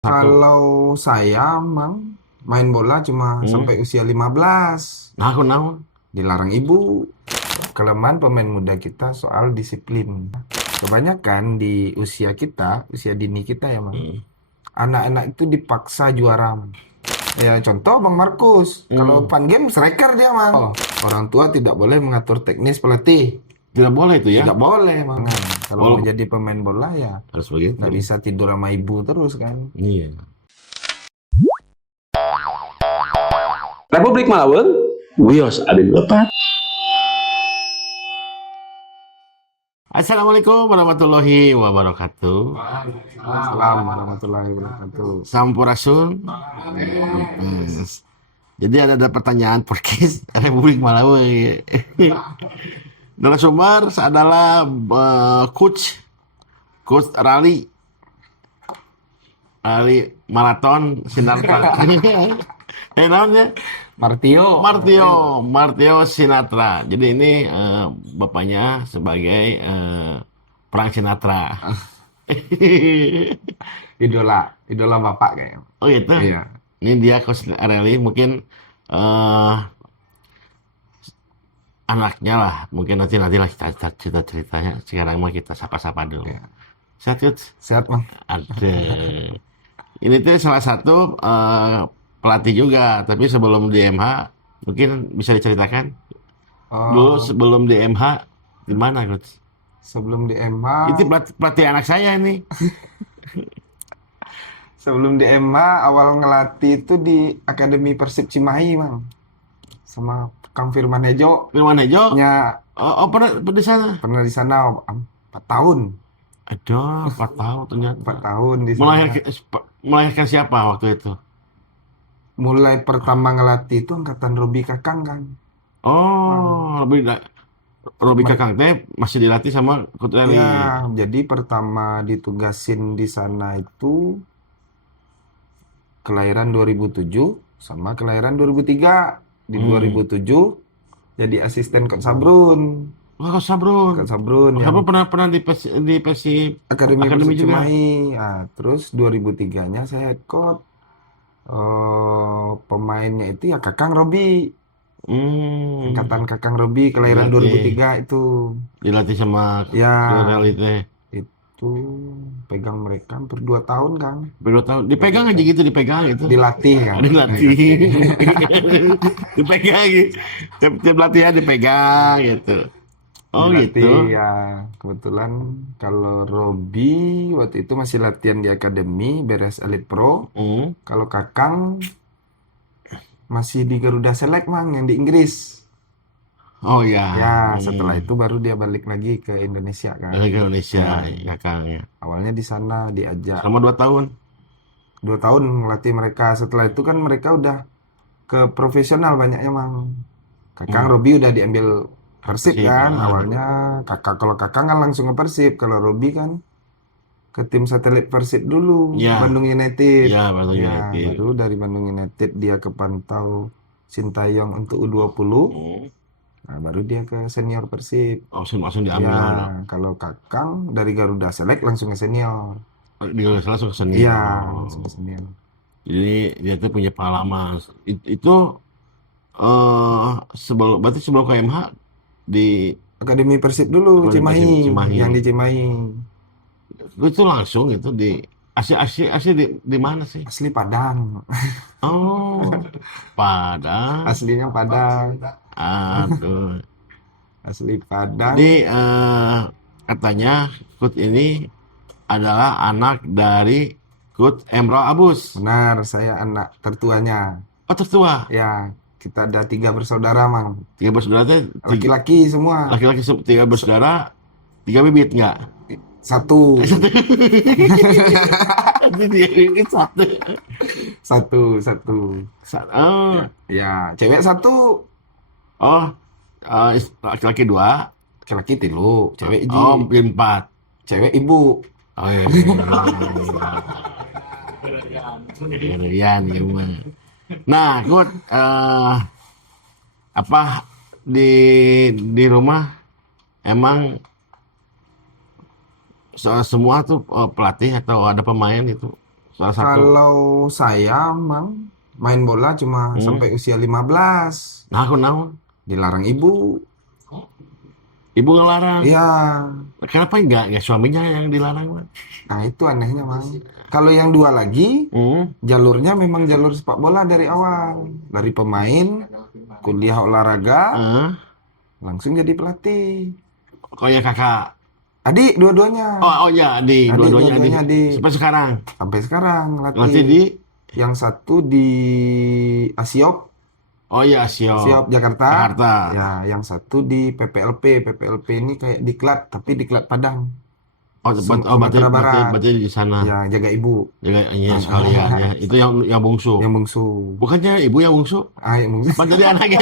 Satu. Kalau saya mang main bola cuma Hmm. sampai usia 15. Naon. Dilarang ibu. Kelemahan pemain muda kita soal disiplin. Kebanyakan di usia kita, usia dini kita ya mang. Hmm. Anak-anak itu dipaksa juara. Mang. Ya contoh Bang Markus. Kalau Hmm. fun game striker dia mang. Orang tua tidak boleh mengatur teknis pelatih. Tidak boleh itu ya. Tidak boleh mang. Kalau mau Walau jadi pemain bola ya harus begitu. nggak bisa tidur sama ibu terus kan. Iya. Republik Malawi, Wios Adin Lepat. Assalamualaikum warahmatullahi wabarakatuh. Waalaikumsalam warahmatullahi wabarakatuh. Sampurasun. Yes. Jadi ada pertanyaan podcast Republik Malawi. Narasumber adalah coach rally maraton sinar namanya Martio. Martio Sinatra. Jadi ini bapaknya sebagai perang Sinatra. Idola bapak kayaknya. Oh gitu. Iya. Ini dia coach rally mungkin eh, anaknya lah. Mungkin nanti lah kita cerita ceritanya. Sekarang mah kita sapa-sapa dulu. Iya. Sehat Coach? Sehat, Mang. Ada. Ini tuh salah satu pelatih juga, tapi sebelum di MH mungkin bisa diceritakan dulu Oh, sebelum di MH di mana Coach? sebelum di MH, Itu pelatih anak saya ini. awal ngelatih itu di Akademi Persib Cimahi, Mang. Sama Kang Firman Hejo. Firman Hejo? Nya Pernah di sana? pernah di sana 4 tahun. Ada 4 tahun ternyata. 4 tahun di sana. Melahirkan siapa waktu itu? Mulai pertama ngelatih itu angkatan Robi Kakang kan. Mang. Oh, Robi Mer- Kakang teh masih dilatih sama Coach Ya, Rally. jadi pertama ditugasin di sana itu kelahiran 2007 sama kelahiran 2003. Di Hmm. 2007 jadi asisten Coach Sabrun. Wah, Coach Sabrun. Coach Sabrun Coach yang Sabrun pernah di Persib Akademi Akademi Persib juga. Cimahi. Nah, terus 2003-nya saya head coach. Pemainnya itu ya Kakang Robi. Hmm. Angkatan Kakang Robi kelahiran Dilatih 2003 itu. dilatih sama Coach Ya, Rally teh. itu pegang mereka hampir 2 tahun kan. Berdua tahun. Dipegang aja gitu, dipegang gitu. Dilatih kan. Dilatih. Dilatih. Dipegang gitu. Tiap latihan dipegang gitu. Oh Dilatih gitu. ya. Kebetulan kalau Robi waktu itu masih latihan di akademi beres Elite Pro. Hmm. Kalau Kakang masih di Garuda Select mang yang di Inggris. Oh ya. Ya, setelah itu baru dia balik lagi ke Indonesia kan. Balik ke Indonesia, Ya, kakaknya. awalnya di sana diajak Selama 2 tahun. 2 tahun ngelatih mereka. Setelah itu kan mereka udah ke profesional banyaknya mang. Kakang Hmm. Robi udah diambil Persib Persib. kan. Awalnya kalau Kakang kan langsung ke Persib. Kalau Robi kan ke tim satelit Persib dulu, Ya, Bandung United. ya Batu Ya, United. baru dari Bandung United dia kepantau Sintayong untuk U20. Hmm. Nah, baru dia ke senior Persib. Langsung Ya, diambil. kalau Kakang dari Garuda Select langsung ke senior. Di langsung ke Iya, senior. langsung ke senior. Jadi dia tuh punya pengalaman. Itu berarti sebelum ke MH di Akademi Persib dulu, Cimahi, Cimahi. yang di Cimahi. Itu langsung itu di asli di mana sih? Asli Padang. Oh, Padang. Aslinya Padang. Aduh. Asli Jadi Padang. katanya Kut ini adalah anak dari Kut Emrol Abus. Benar, saya anak tertuanya. Oh tertua. Ya, kita ada 3 bersaudara, Mang. 3 bersaudara teh Laki-laki semua. laki-laki 3 bersaudara, 3 bibit nggak? Satu. Satu. Nanti dia bibit satu. Satu. Oh, Ya, cewek satu. oh, laki-laki 2. Laki-laki tilu, cewek iji. Oh, mungkin 4. Cewek ibu. Oh iya. Keren ya mah. Nah, Kut, apa di rumah emang semua tuh pelatih atau ada pemain itu salah satu. Kalau saya, Mang, main bola cuma sampai usia 15. Nah, aku naon? Dilarang ibu. Ibu ngelarang. Iya. Kenapa enggak? Ya suaminya yang dilarang, Bang. Nah, itu anehnya, Mang. Kalau yang dua lagi, jalurnya memang jalur sepak bola dari awal. Dari pemain, kuliah olahraga, langsung jadi pelatih. Kayak kakak. Adik dua-duanya. Oh ya, Adik dua-duanya adik. sampai sekarang. Sampai sekarang Latih di Yang satu di Asiop, Oh ya, Siop. Jakarta. Jakarta. Ya, yang satu di PPLP. PPLP ini kayak diklat, tapi diklat Padang. Oh, Sumatera Barat. berarti di sana. Ya, jaga ibu. Jaga iya sekalian ya. Itu yang bungsu. Yang bungsu. Bukannya ibu yang bungsu? Yang bungsu. Apa jadi anaknya?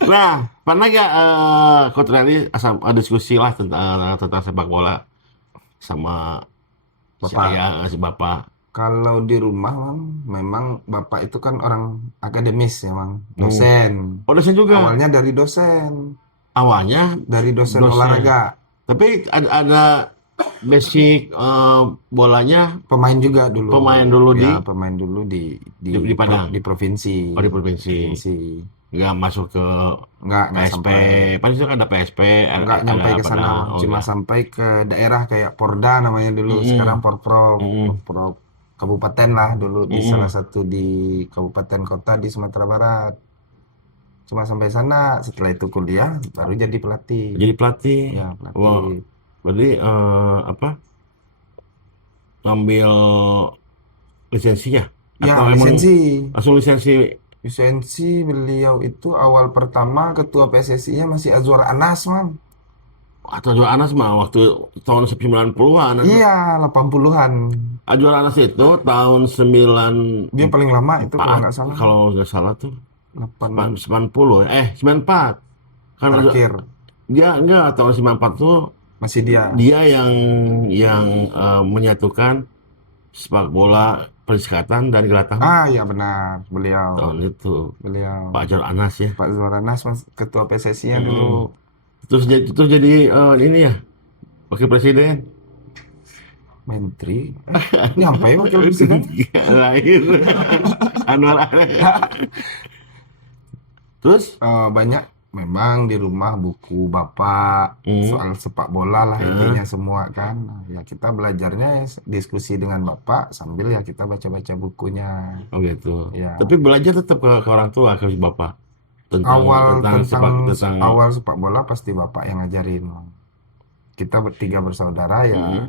Nah, pernah gak Coach Rally diskusi lah tentang sepak bola sama si Bapak. ayah, si bapak? Kalau di rumah, Mang, memang bapak itu kan orang akademis ya, Mang. Dosen. Oh, dosen juga? Awalnya dari dosen. Awalnya Dari dosen olahraga. Tapi ada basic bolanya. Pemain juga dulu. Pemain dulu pemain dulu di Padang. Di provinsi. Oh, di provinsi. Nggak masuk ke nggak PSP. sampai. Paling kan ada PSP. Nggak nyampe ke sana, cuma sampai ke daerah kayak Porda namanya dulu. Sekarang Porprov. Kabupaten lah dulu di salah satu di kabupaten kota di Sumatera Barat. Cuma sampai sana. Setelah itu kuliah baru jadi pelatih. Jadi pelatih. Ya, pelatih. Wow. Berarti ngambil lisensinya? Ya, Atau lisensi. Langsung lisensi. Lisensi beliau itu awal pertama ketua PSSI-nya masih Azwar Anas, Mang. Atau Azwar Anas mah waktu tahun 90-an. Iya, 80-an. Azwar Anas itu tahun 9. Dia paling lama itu kalau nggak salah. Kalau nggak salah tuh 90. 94. Kan Terakhir. Dia enggak, tahun 94 tuh masih dia. Dia yang menyatukan sepak bola Persikatan dan Gelatang. Ya benar, beliau. Tahun itu. Beliau. Pak Azwar Anas ya. Pak Azwar Anas ketua PSSI-nya dulu. Terus jadi ini ya, wakil presiden. Menteri. Nyampe wakil presiden. Lain. Anwar. Terus banyak memang di rumah buku bapak soal sepak bola lah intinya semua kan. Nah, ya kita belajarnya diskusi dengan bapak sambil ya kita baca-baca bukunya. Oh gitu. Ya. Tapi belajar tetap ke orang tua, ke bapak. Tentang awal sepak bola pasti bapak yang ngajarin. Kita bertiga bersaudara ya.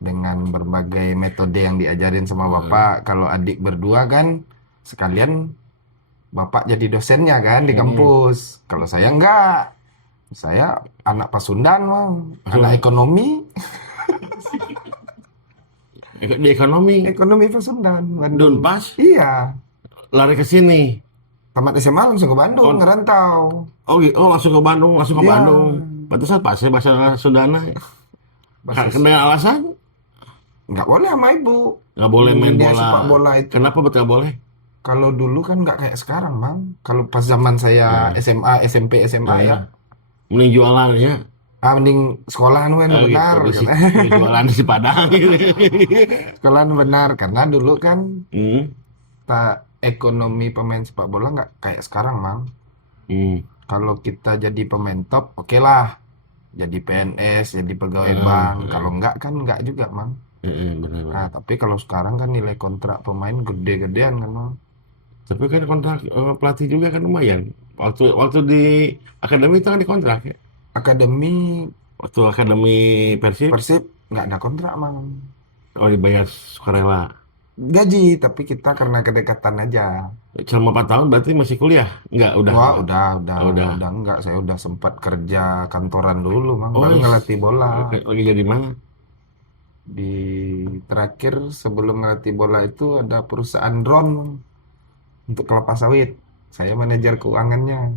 Dengan berbagai metode yang diajarin sama bapak. Kalau adik berdua kan sekalian bapak jadi dosennya kan di kampus. Kalau saya enggak. Saya anak Pasundan, Mang. Anak ekonomi. Di ekonomi. Ekonomi Pasundan. Bandung. Pas? Iya. Lari ke sini. Tamat SMA langsung ke Bandung, ngerantau. Oh, langsung ke Bandung, Bandung. Pantesan pas ya bahasa Sundana. Dengan alasan? Nggak boleh sama ibu. Nggak boleh main bola. Sepak bola itu. Kenapa betul nggak boleh? Kalau dulu kan nggak kayak sekarang, Bang. Kalau pas zaman saya SMA, SMP, SMA ya. Mending jualan ya. Mending sekolahan kan benar. Gitu. Jualan di Padang. Sekolahan benar karena dulu kan ekonomi pemain sepak bola nggak kayak sekarang, Mang. Kalau kita jadi pemain top, oke lah. Jadi PNS, jadi pegawai bank. Kalau nggak kan nggak juga, Mang. Benar. Nah, tapi kalau sekarang kan nilai kontrak pemain gede-gedean kan, Mang. Tapi kan kontrak pelatih juga kan lumayan. Waktu di akademi itu kan dikontrak ya. Waktu akademi Persib nggak ada kontrak, Mang. Oh, dibayar sukarela. Gaji, tapi kita karena kedekatan aja. Selama 4 tahun berarti masih kuliah? Enggak, udah. Wah, udah enggak. Saya udah sempat kerja kantoran dulu, Mang. Baru ngelatih bola. Lagi jadi mana? Di terakhir sebelum ngelatih bola itu ada perusahaan drone untuk kelapa sawit. Saya manajer keuangannya.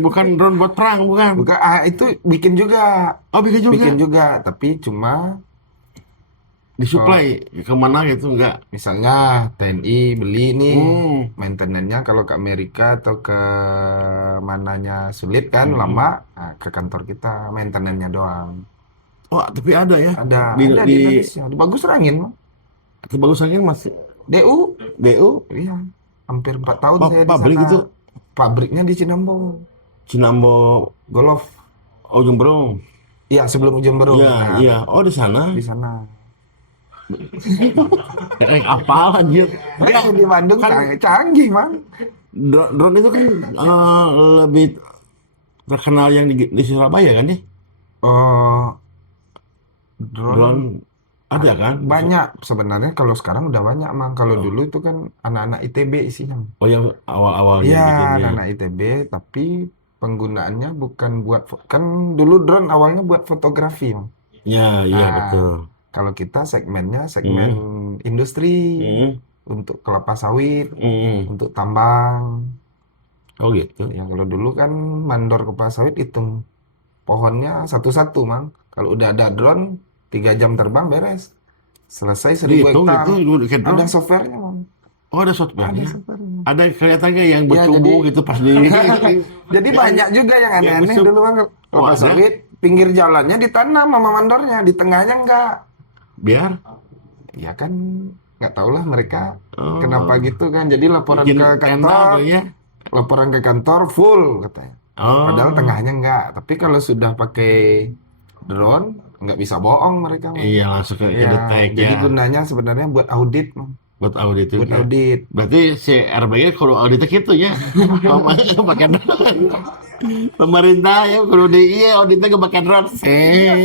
Bukan drone buat perang, bukan? Bukan, itu bikin juga. Oh, bikin juga, tapi cuma disuplai kemana gitu enggak? Misalnya TNI beli nih, maintenance-nya kalau ke Amerika atau ke mananya sulit kan lama, ke kantor kita maintenance-nya doang. Oh, tapi ada ya. Ada di Indonesia. Bagus Rangin, Mang. Kebagusannya masih DU, DU. iya. Hampir 4 tahun saya di Pabrik sana. itu Pabriknya di Cinambong. Cinambo Golf. Ujung Berung. Iya, sebelum Ujung Berung. Iya, Nah, iya. Oh, di sana. di sana. Apal anjir. Ya, Di Bandung kan canggih, Mang. drone itu kan lebih terkenal yang di Surabaya kan ya? Oh, drone Drone ada kan? banyak sebenarnya. Kalau sekarang udah banyak, Mang. Kalau dulu itu kan anak-anak ITB isinya. Oh, yang awal-awalnya Iya, gitu ya. anak-anak ITB, tapi penggunaannya bukan buat kan dulu drone awalnya buat fotografi, Mang. Ya, iya Nah, betul. kalau kita segmennya segmen industri Hmm, untuk kelapa sawit, hmm. untuk tambang. Oh gitu. Ya kalau dulu kan mandor kelapa sawit hitung pohonnya satu-satu, Mang. Kalau udah ada drone 3 jam terbang beres. Selesai 1.000 Dihitung hektar. gitu pakai Ada drone. softwarenya, Mang. Oh, ada Ada softwarenya. softwarenya. Ada kelihatan nggak yang Ya, bertubuh jadi gitu pas di jadi banyak juga yang aneh-aneh besok. dulu, Bang. Oh, Kelapa ada? sawit pinggir jalannya ditanam sama mandornya, di tengahnya enggak. Biar Ya kan nggak tahulah mereka oh, kenapa gitu kan. Jadi laporan bikin ke enak kantor, tuh ya. laporan ke kantor full katanya. Padahal Oh, tengahnya enggak. Tapi kalau sudah pakai drone nggak bisa bohong mereka, Bang. iya langsung ke Ya, detek jadi ya. gunanya sebenarnya buat audit, Bang. Buat audit Buat juga. audit. Berarti si RBG kalau auditnya gitu ya. Pakai drone. Pemerintah ya kalau di iya auditnya nggak pakai drone.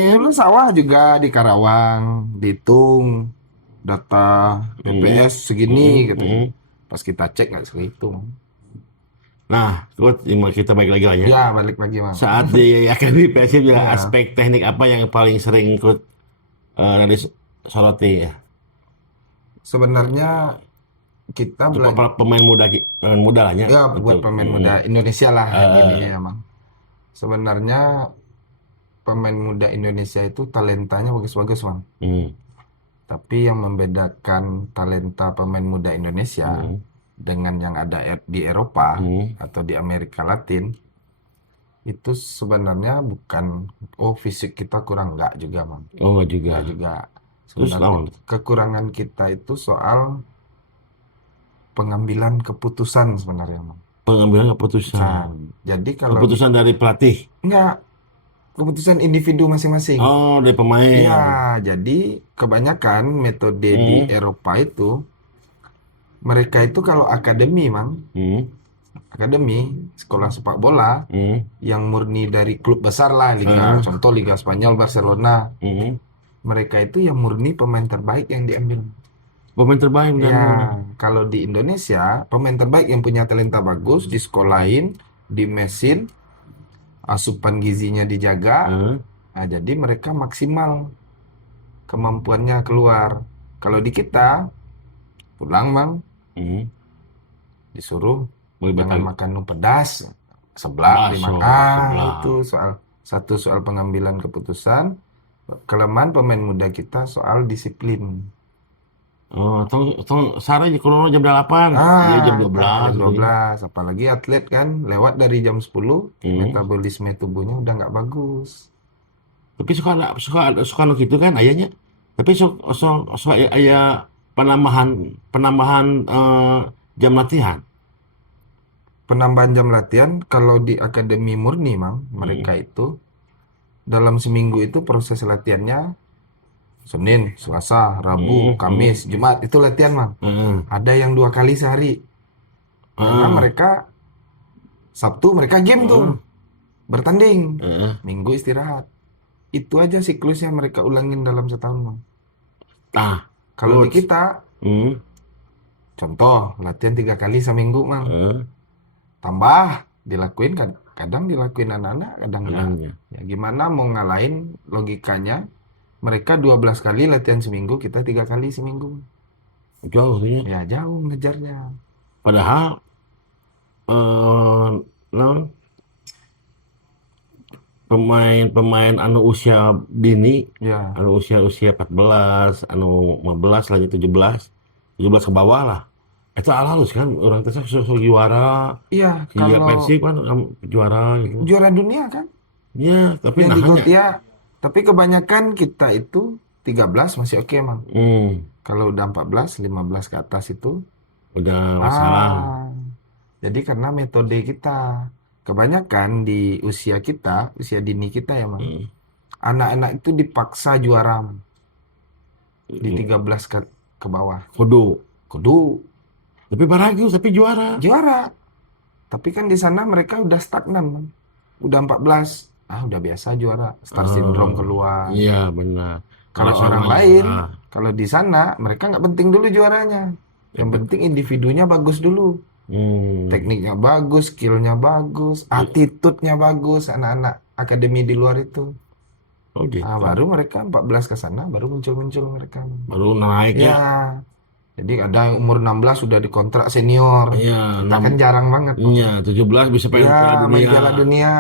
Dulu sawah juga di Karawang, dihitung data BPS segini gitu. Pas kita cek nggak segitu. Nah, kita balik lagi lah ya. Ya, balik lagi, Bang. Saat di Akademi PSIP juga Ya. aspek teknik apa yang paling sering dari soroti ya? Sebenarnya kita Untuk belajar para pemain muda lah ya. ya buat Untuk, pemain muda Indonesia lah yang Eh. ini ya, Bang. Sebenarnya pemain muda Indonesia itu talentanya bagus-bagus, Bang. Tapi yang membedakan talenta pemain muda Indonesia dengan yang ada di Eropa atau di Amerika Latin itu sebenarnya bukan fisik kita kurang, enggak juga, Bang. Oh nggak juga. Enggak juga. Terus Sebenarnya lawan. kekurangan kita itu soal pengambilan keputusan sebenarnya, Bang. Pengambilan keputusan. Jadi kalau Keputusan dari pelatih. enggak, keputusan individu masing-masing. Oh, dari pemain. Ya, jadi kebanyakan metode di Eropa itu mereka itu kalau akademi, Mang, akademi sekolah sepak bola yang murni dari klub besar lah, contoh Liga Spanyol, Barcelona, mereka itu yang murni pemain terbaik yang diambil. Pemain terbaik dan Ya, kalau di Indonesia pemain terbaik yang punya talenta bagus disekolahin, di mesin, asupan gizinya dijaga. Nah, jadi mereka maksimal kemampuannya keluar. Kalau di kita pulang, Bang, disuruh jangan makan pedas, seblak dimakan. Itu satu soal pengambilan keputusan. Kelemahan pemain muda kita soal disiplin. Oh, saranya kalau jam 8, dia jam 12. Jam 12. Apalagi atlet kan lewat dari jam 10, metabolisme tubuhnya udah nggak bagus. Tapi suka gitu kan ayahnya. Tapi suka ayah penambahan jam latihan. Penambahan jam latihan kalau di akademi murni, Mang, mereka itu dalam seminggu itu proses latihannya Senin, Selasa, Rabu, Kamis, Jumat itu latihan, Mang. Ada yang 2 kali sehari. Karena mereka Sabtu mereka game tuh, bertanding. Minggu istirahat. Itu aja siklusnya mereka ulangin dalam setahun, Mang. Nah, Kalau di kita, contoh latihan 3 kali seminggu, Mang. Tambah dilakuin, kadang dilakuin anak-anak, kadang enggak. Ya, gimana mau ngalahin logikanya? Mereka 12 kali latihan seminggu, kita 3 kali seminggu. Jauh ya. Ya jauh ngejarnya. Padahal pemain anu usia dini, Ya. anu usia 14, anu 15 lagi 17 ke bawah lah. Itu halus kan orang teh juara. Iya, Kalau kalau Persib kan juara gitu. juara dunia kan? Iya, tapi Yang di nahanya. Gotia Tapi kebanyakan kita itu 13 masih oke, Mang. Kalau udah 14, 15 ke atas itu Udah masalah. Jadi karena metode kita kebanyakan di usia kita, usia dini kita ya, Mang. Anak-anak itu dipaksa juara, Mang. Di 13 ke bawah. Kudu. Tapi bagus, tapi juara. Tapi kan di sana mereka udah stagnan, Mang. Udah 14. Udah biasa juara. Star syndrome keluar. Iya, benar. Kalau orang lain, kalau di sana mereka nggak penting dulu juaranya. Yang penting individunya bagus dulu. Tekniknya bagus, skillnya bagus, attitude-nya bagus, anak-anak akademi di luar itu. Oh gitu. Baru mereka 14 ke sana, baru muncul mereka. Baru naik ya. Jadi ada yang umur 16 sudah dikontrak senior. Iya, Kita kan jarang banget. Iya, 17 bisa main Piala main Dunia. Piala Dunia.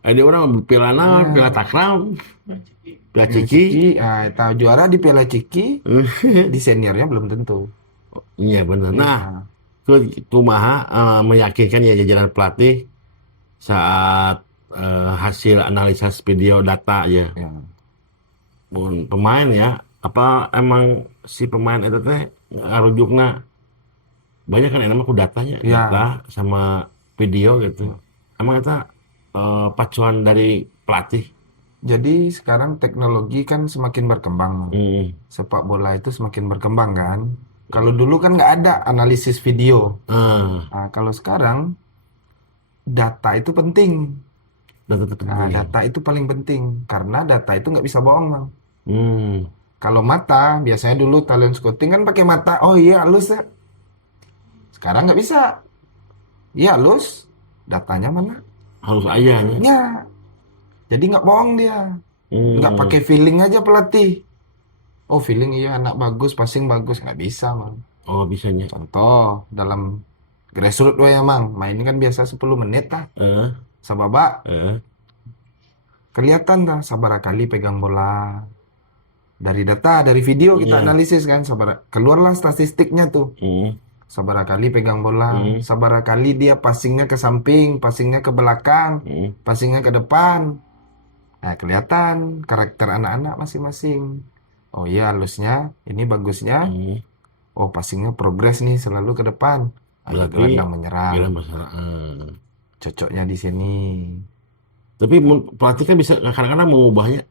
Ada orang Piala Takram, Piala Ciki. Tahu juara di Piala Ciki, di seniornya belum tentu. Iya benar. Nah, kumaha meyakinkan ya jajaran pelatih saat hasil analisis video data ya. Pemain ya, apa emang si pemain itu teh ngarujukna banyak kan emang ku datanya, data sama video gitu. Emang itu pacuan dari pelatih. Jadi sekarang teknologi kan semakin berkembang. Sepak bola itu semakin berkembang kan. Kalau dulu kan nggak ada analisis video. Kalau sekarang data itu penting. Data itu paling penting karena data itu nggak bisa bohong, Bang. Kalau mata biasanya dulu talent scouting kan pakai mata. Oh iya halus ya. Sekarang nggak bisa. Iya halus. Datanya mana? Harus aja nih. Ya. Jadi nggak bohong dia. Nggak pakai feeling aja pelatih. Oh feeling iya anak bagus, passing bagus. Nggak bisa, Mang. Oh bisanya. Contoh dalam grassroots ya, Mang. Mainnya kan biasa 10 menit lah. Sababa. Kelihatan dah sabara kali pegang bola. Dari data, dari video kita analisis kan. Keluarlah statistiknya tuh. Sabara kali pegang bola, sabara kali dia passingnya ke samping, passingnya ke belakang, passingnya ke depan. Nah, kelihatan karakter anak-anak masing-masing. Oh iya, halusnya, ini bagusnya. Oh, passingnya progres nih selalu ke depan. Gelandang menyerang. Cocoknya di sini. Tapi pelatih kan bisa kadang-kadang mengubahnya.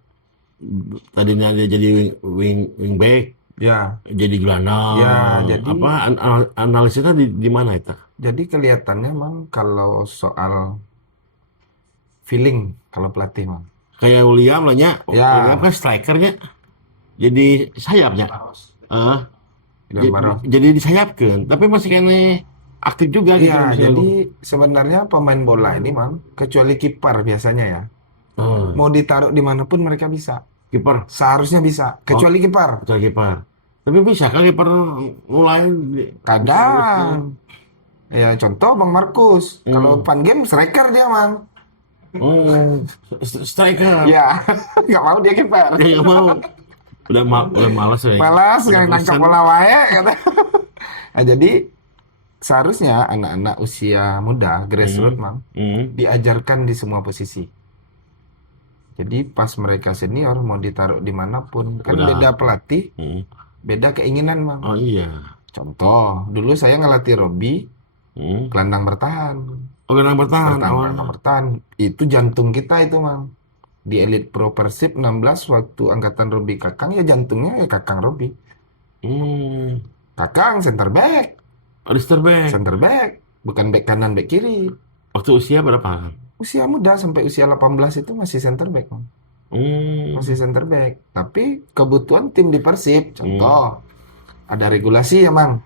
Tadinya dia jadi wingback. Ya. Jadi gelandang. Ya, jadi apa analisisnya di mana itu? Jadi kelihatannya, Mang, kalau soal feeling kalau pelatih, Mang. Kayak William lah nya. Ya. William kan strikernya. Jadi sayapnya. Jadi disayapkan, tapi masih kene aktif juga gitu. Iya, jadi sebenarnya pemain bola ini, Mang, kecuali kiper biasanya ya. Mau ditaruh dimanapun mereka bisa. Kiper seharusnya bisa, kecuali kiper. Kecuali kiper. Tapi bisa kan kiper mulai kadang. Ya contoh Bang Markus, kalau pan game striker dia, Mang. Striker. Ya, nggak mau dia kiper. Nggak mau. Udah malas ya. Malas nggak nangkap bola wae kata. Nah, jadi seharusnya anak-anak usia muda, grassroots, Mang, diajarkan di semua posisi. Jadi pas mereka senior mau ditaruh dimanapun, kan beda pelatih, beda keinginan, Mang. Oh iya. Contoh, dulu saya ngelatih Robi, gelandang bertahan. Oh, gelandang bertahan. Gelandang bertahan. Itu jantung kita itu, Mang. Di Elite Pro Persib 16 waktu angkatan Robi Kakang ya jantungnya ya Kakang Robi. Kakang center back. Center back, bukan back kanan, back kiri. Waktu usia berapa? Usia muda sampai usia 18 itu masih center back, Mang. Masih center back. Tapi kebutuhan tim di Persib, contoh ada regulasi ya, Mang.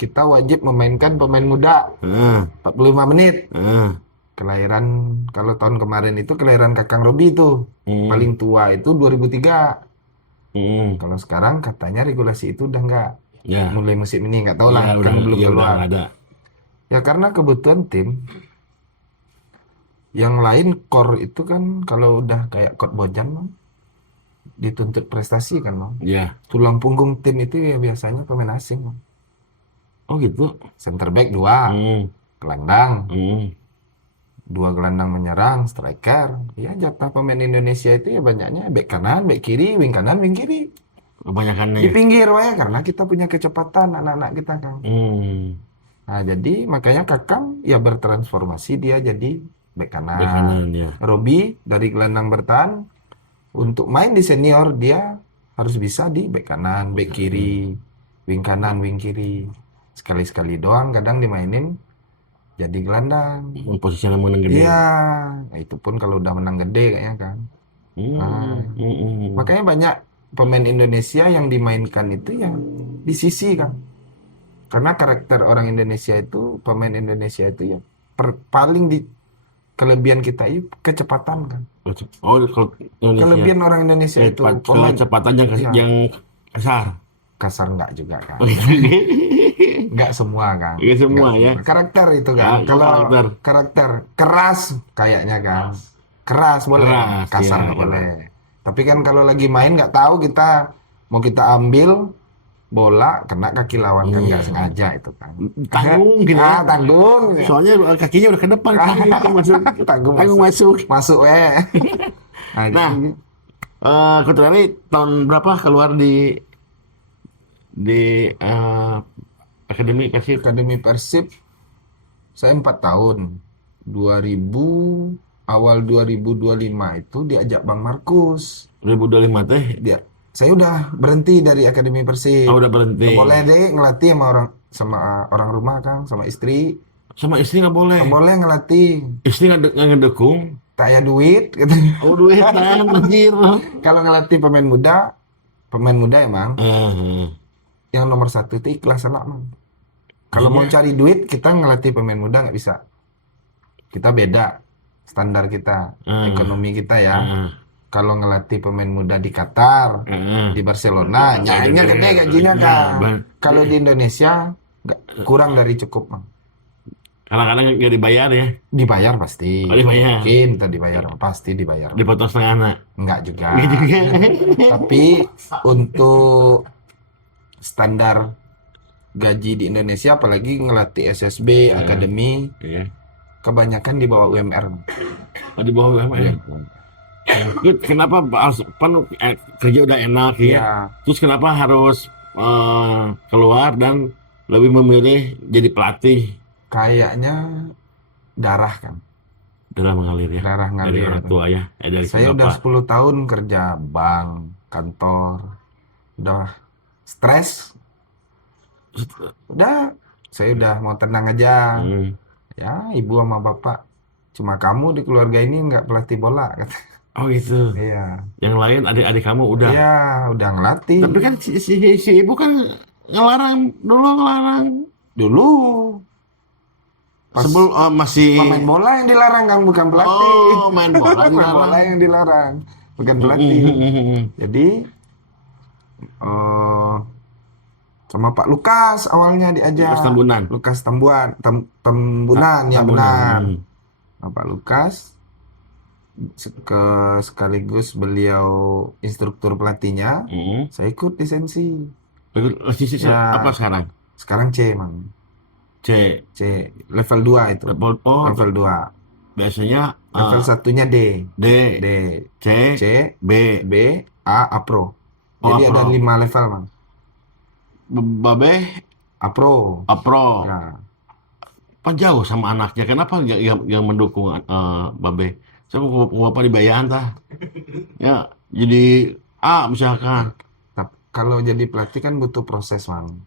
Kita wajib memainkan pemain muda 45 menit. Kelahiran, kalau tahun kemarin itu kelahiran Kakang Robi itu. Paling tua itu 2003. Kalau sekarang katanya regulasi itu udah enggak. Ya. Mulai musim ini enggak tahu lah, kan belum keluar. Ada. Ya karena kebutuhan tim. Yang lain core itu kan kalau udah kayak Coach Bojan, Mang, dituntut prestasi kan, Mang. Iya. Tulang punggung tim itu ya biasanya pemain asing, Mang. Oh gitu. Center back 2, gelandang. dua gelandang menyerang, striker. Ya jatah pemain Indonesia itu ya banyaknya bek kanan, bek kiri, wing kanan, wing kiri. Kebanyakannya Di ya. pinggir ya karena kita punya kecepatan anak-anak kita kan. Nah, jadi makanya Kakang ya bertransformasi dia jadi bek Bek kanan kanan. ya. Robi dari gelandang bertahan untuk main di senior dia harus bisa di bek kanan, bek kiri, wing kanan, wing kiri. Sekali-sekali doang kadang dimainin jadi gelandang. Posisinya menang gede. Iya, nah, itu pun kalau udah menang gede kayaknya kan. Nah, makanya banyak pemain Indonesia yang dimainkan itu ya di sisi kan. Karena karakter orang Indonesia itu, pemain Indonesia itu ya paling di kelebihan kita itu kecepatan kan. Oh, kalau Indonesia Kelebihan orang Indonesia itu pemain kecepatan Iya. yang kasar. Kasar enggak juga kan. Oh, iya. Enggak semua kan. Nggak semua ya. Karakter itu Ya, kan. Kalau karakter. karakter keras kayaknya kan. Keras boleh, Keras, kasar ya, nggak boleh. Tapi kan kalau lagi main nggak tahu kita mau kita ambil bola kena kaki lawan kan nggak sengaja itu kan. Tanggung gitu ya. Tanggung. Soalnya kakinya udah ke depan, tanggung masuk. Tanggung Tanggung masuk. Masuk Nah, Nah, Coach Rani tahun berapa keluar di Akademi Persib? Akademi Persib saya 4 tahun. 2000 awal 2025 itu diajak Bang Markus. 2025 teh. Saya udah berhenti dari Akademi Persib. Oh, udah berhenti. Nggak boleh deh ngelatih sama orang rumah kan, sama istri. Sama istri nggak boleh. Nggak boleh ngelatih. Istri nggak ngedukung. Tak ada duit gitu. Oh, duitan anjir. Kalau ngelatih pemain muda emang yang nomor satu itu ikhlas lah, Mang. Kalau mau cari duit kita ngelatih pemain muda nggak bisa. Kita beda standar kita, ekonomi kita ya. Kalau ngelatih pemain muda di Qatar, di Barcelona, nyanyinya gede gajinya kan. Kalau di Indonesia kurang dari cukup, Mang. Kadang-kadang nggak dibayar ya. Dibayar pasti. Oh, dibayar. Mungkin kita dibayar, pasti dibayar. Dipotong setengah anak. Enggak juga. Nggak juga. Tapi untuk standar gaji di Indonesia, apalagi ngelatih SSB, akademi, Iya. kebanyakan di bawah UMR. Oh, di bawah UMR. Good, kenapa harus kerja udah enak ya? Iya. Terus kenapa harus keluar dan lebih memilih jadi pelatih? Kayaknya darah kan. Darah mengalir ya. Darah Dari ngalir. orang tua ya. Dari Saya udah bapak. 10 tahun kerja bank, kantor. Udah stres. Udah, saya udah mau tenang aja. Ya, ibu sama bapak. Cuma kamu di keluarga ini nggak pelatih bola, kata. Oh gitu. Iya. Yang lain adik-adik kamu udah. Iya, udah ngelatih. Tapi kan si ibu kan ngelarang Dulu pas sebelum masih pemain bola yang dilarang kan, bukan pelatih. Oh, main bola Pemain bola yang dilarang, bukan pelatih. Jadi sama Pak Lukas awalnya diajak. Lukas Tambunan, Tambunan ya benar. Nah, Pak Lukas sekaligus beliau instruktur pelatihnya. Saya ikut lisensi. Ya. Apa sekarang? Sekarang C, Mang. C Level 2 itu. Level 2. Biasanya Level satunya D. C, B, A Pro. Jadi Pro. ada 5 level, Mang. Babe Pro. Ya. Apa jauh sama anaknya? Kenapa yang mendukung Babe? Saya bapak dibayar tah. Ya, jadi misalkan. Kalau jadi pelatih kan butuh proses, Mang.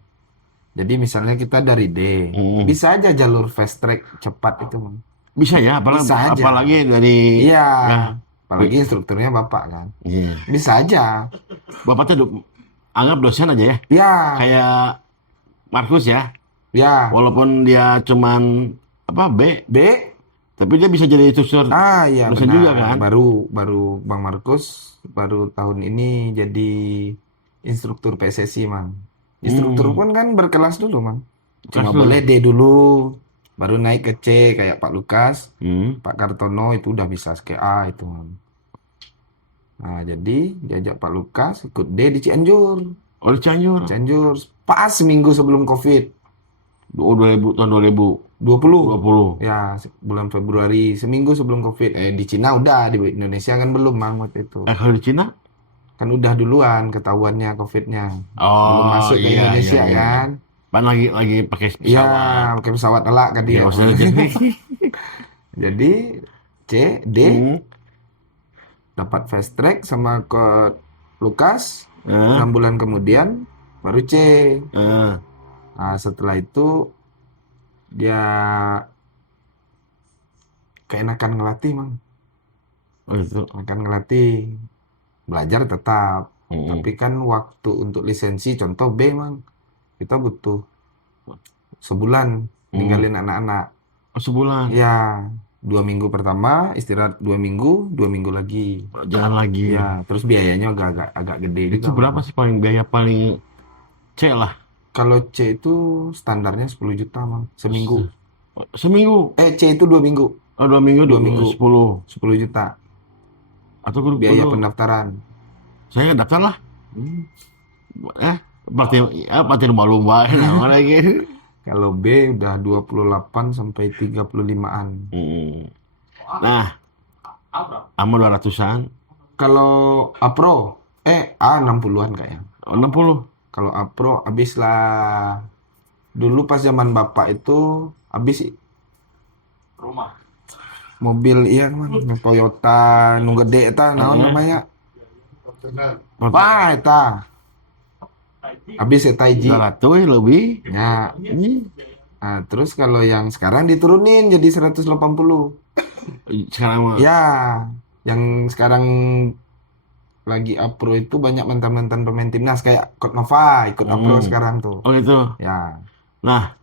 Jadi misalnya kita dari D, bisa aja jalur fast track cepat itu, Mang. Bisa ya, apalagi dari Iya. Ya. Apalagi instrukturnya Bapak kan. Iya. Bisa aja. Bapak tuh anggap dosen aja ya. Iya. Kayak Markus ya. Ya. Walaupun dia cuman B, tapi dia bisa jadi instruktur. Iya dosen benar. juga kan. Baru Bang Markus baru tahun ini jadi instruktur PSSI, Mang. Instruktur pun kan berkelas dulu, Mang. Cuma boleh D dulu, baru naik ke C kayak Pak Lukas, Pak Kartono itu udah bisa ke A itu, Mang. Nah, jadi diajak Pak Lukas ikut D di Cianjur. Oh, di Cianjur. Pas seminggu sebelum COVID. Tahun 2000. 20. 20. Ya, bulan Februari, seminggu sebelum COVID. Di Cina udah, di Indonesia kan belum, Mang, waktu itu. Kalau di Cina? Kan udah duluan ketahuannya COVID-nya. Belum Oh masuk ke iya iya Indonesia iya. kan. Pan lagi pakai Iya, pesawat. pakai pesawat elak kan Iya dia. maksudnya jadi. Jadi, D, Hmm. 'Fast track sama ke Lukas. Eh, 6 bulan kemudian, baru C. eh. Nah, setelah itu, dia keenakan ngelatih, Mang. Oh itu. Enakan ngelatih. Belajar tetap. Mm-mm. Tapi kan waktu untuk lisensi, contoh B, Mang. Kita butuh sebulan ninggalin anak-anak. Oh, sebulan. Ya, 2 minggu pertama, istirahat 2 minggu lagi. Jalan lagi. Ya, terus biayanya agak gede Itu juga. berapa sih paling biaya paling C lah? Kalau C itu standarnya 10 juta, Mang. Seminggu. Seminggu. C itu 2 minggu. Oh, 2 minggu, 2 minggu. 10. 10 juta. Atau kudu Biaya pendaftaran. saya nggak daftar lah. Pelatih lumba-lumba nama lagi. Kalau B udah 28 sampai 35-an. Nah, sama 200-an. Kalau A-Pro, A 60-an kayaknya. 60. Kalau A-Pro habis lah. Dulu pas zaman bapak itu habis Rumah. mobil iya man, Toyota nu gede eta naon namanya? Wah, eta. Habis eta hiji. 200 lebih. Ya. Ini Nah, terus kalau yang sekarang diturunin jadi 180. sekarang mah. Ya, yang sekarang lagi A-Pro itu banyak mantan-mantan pemain timnas kayak Coach Nova ikut A-Pro sekarang tuh. Oh itu. Ya, Nah,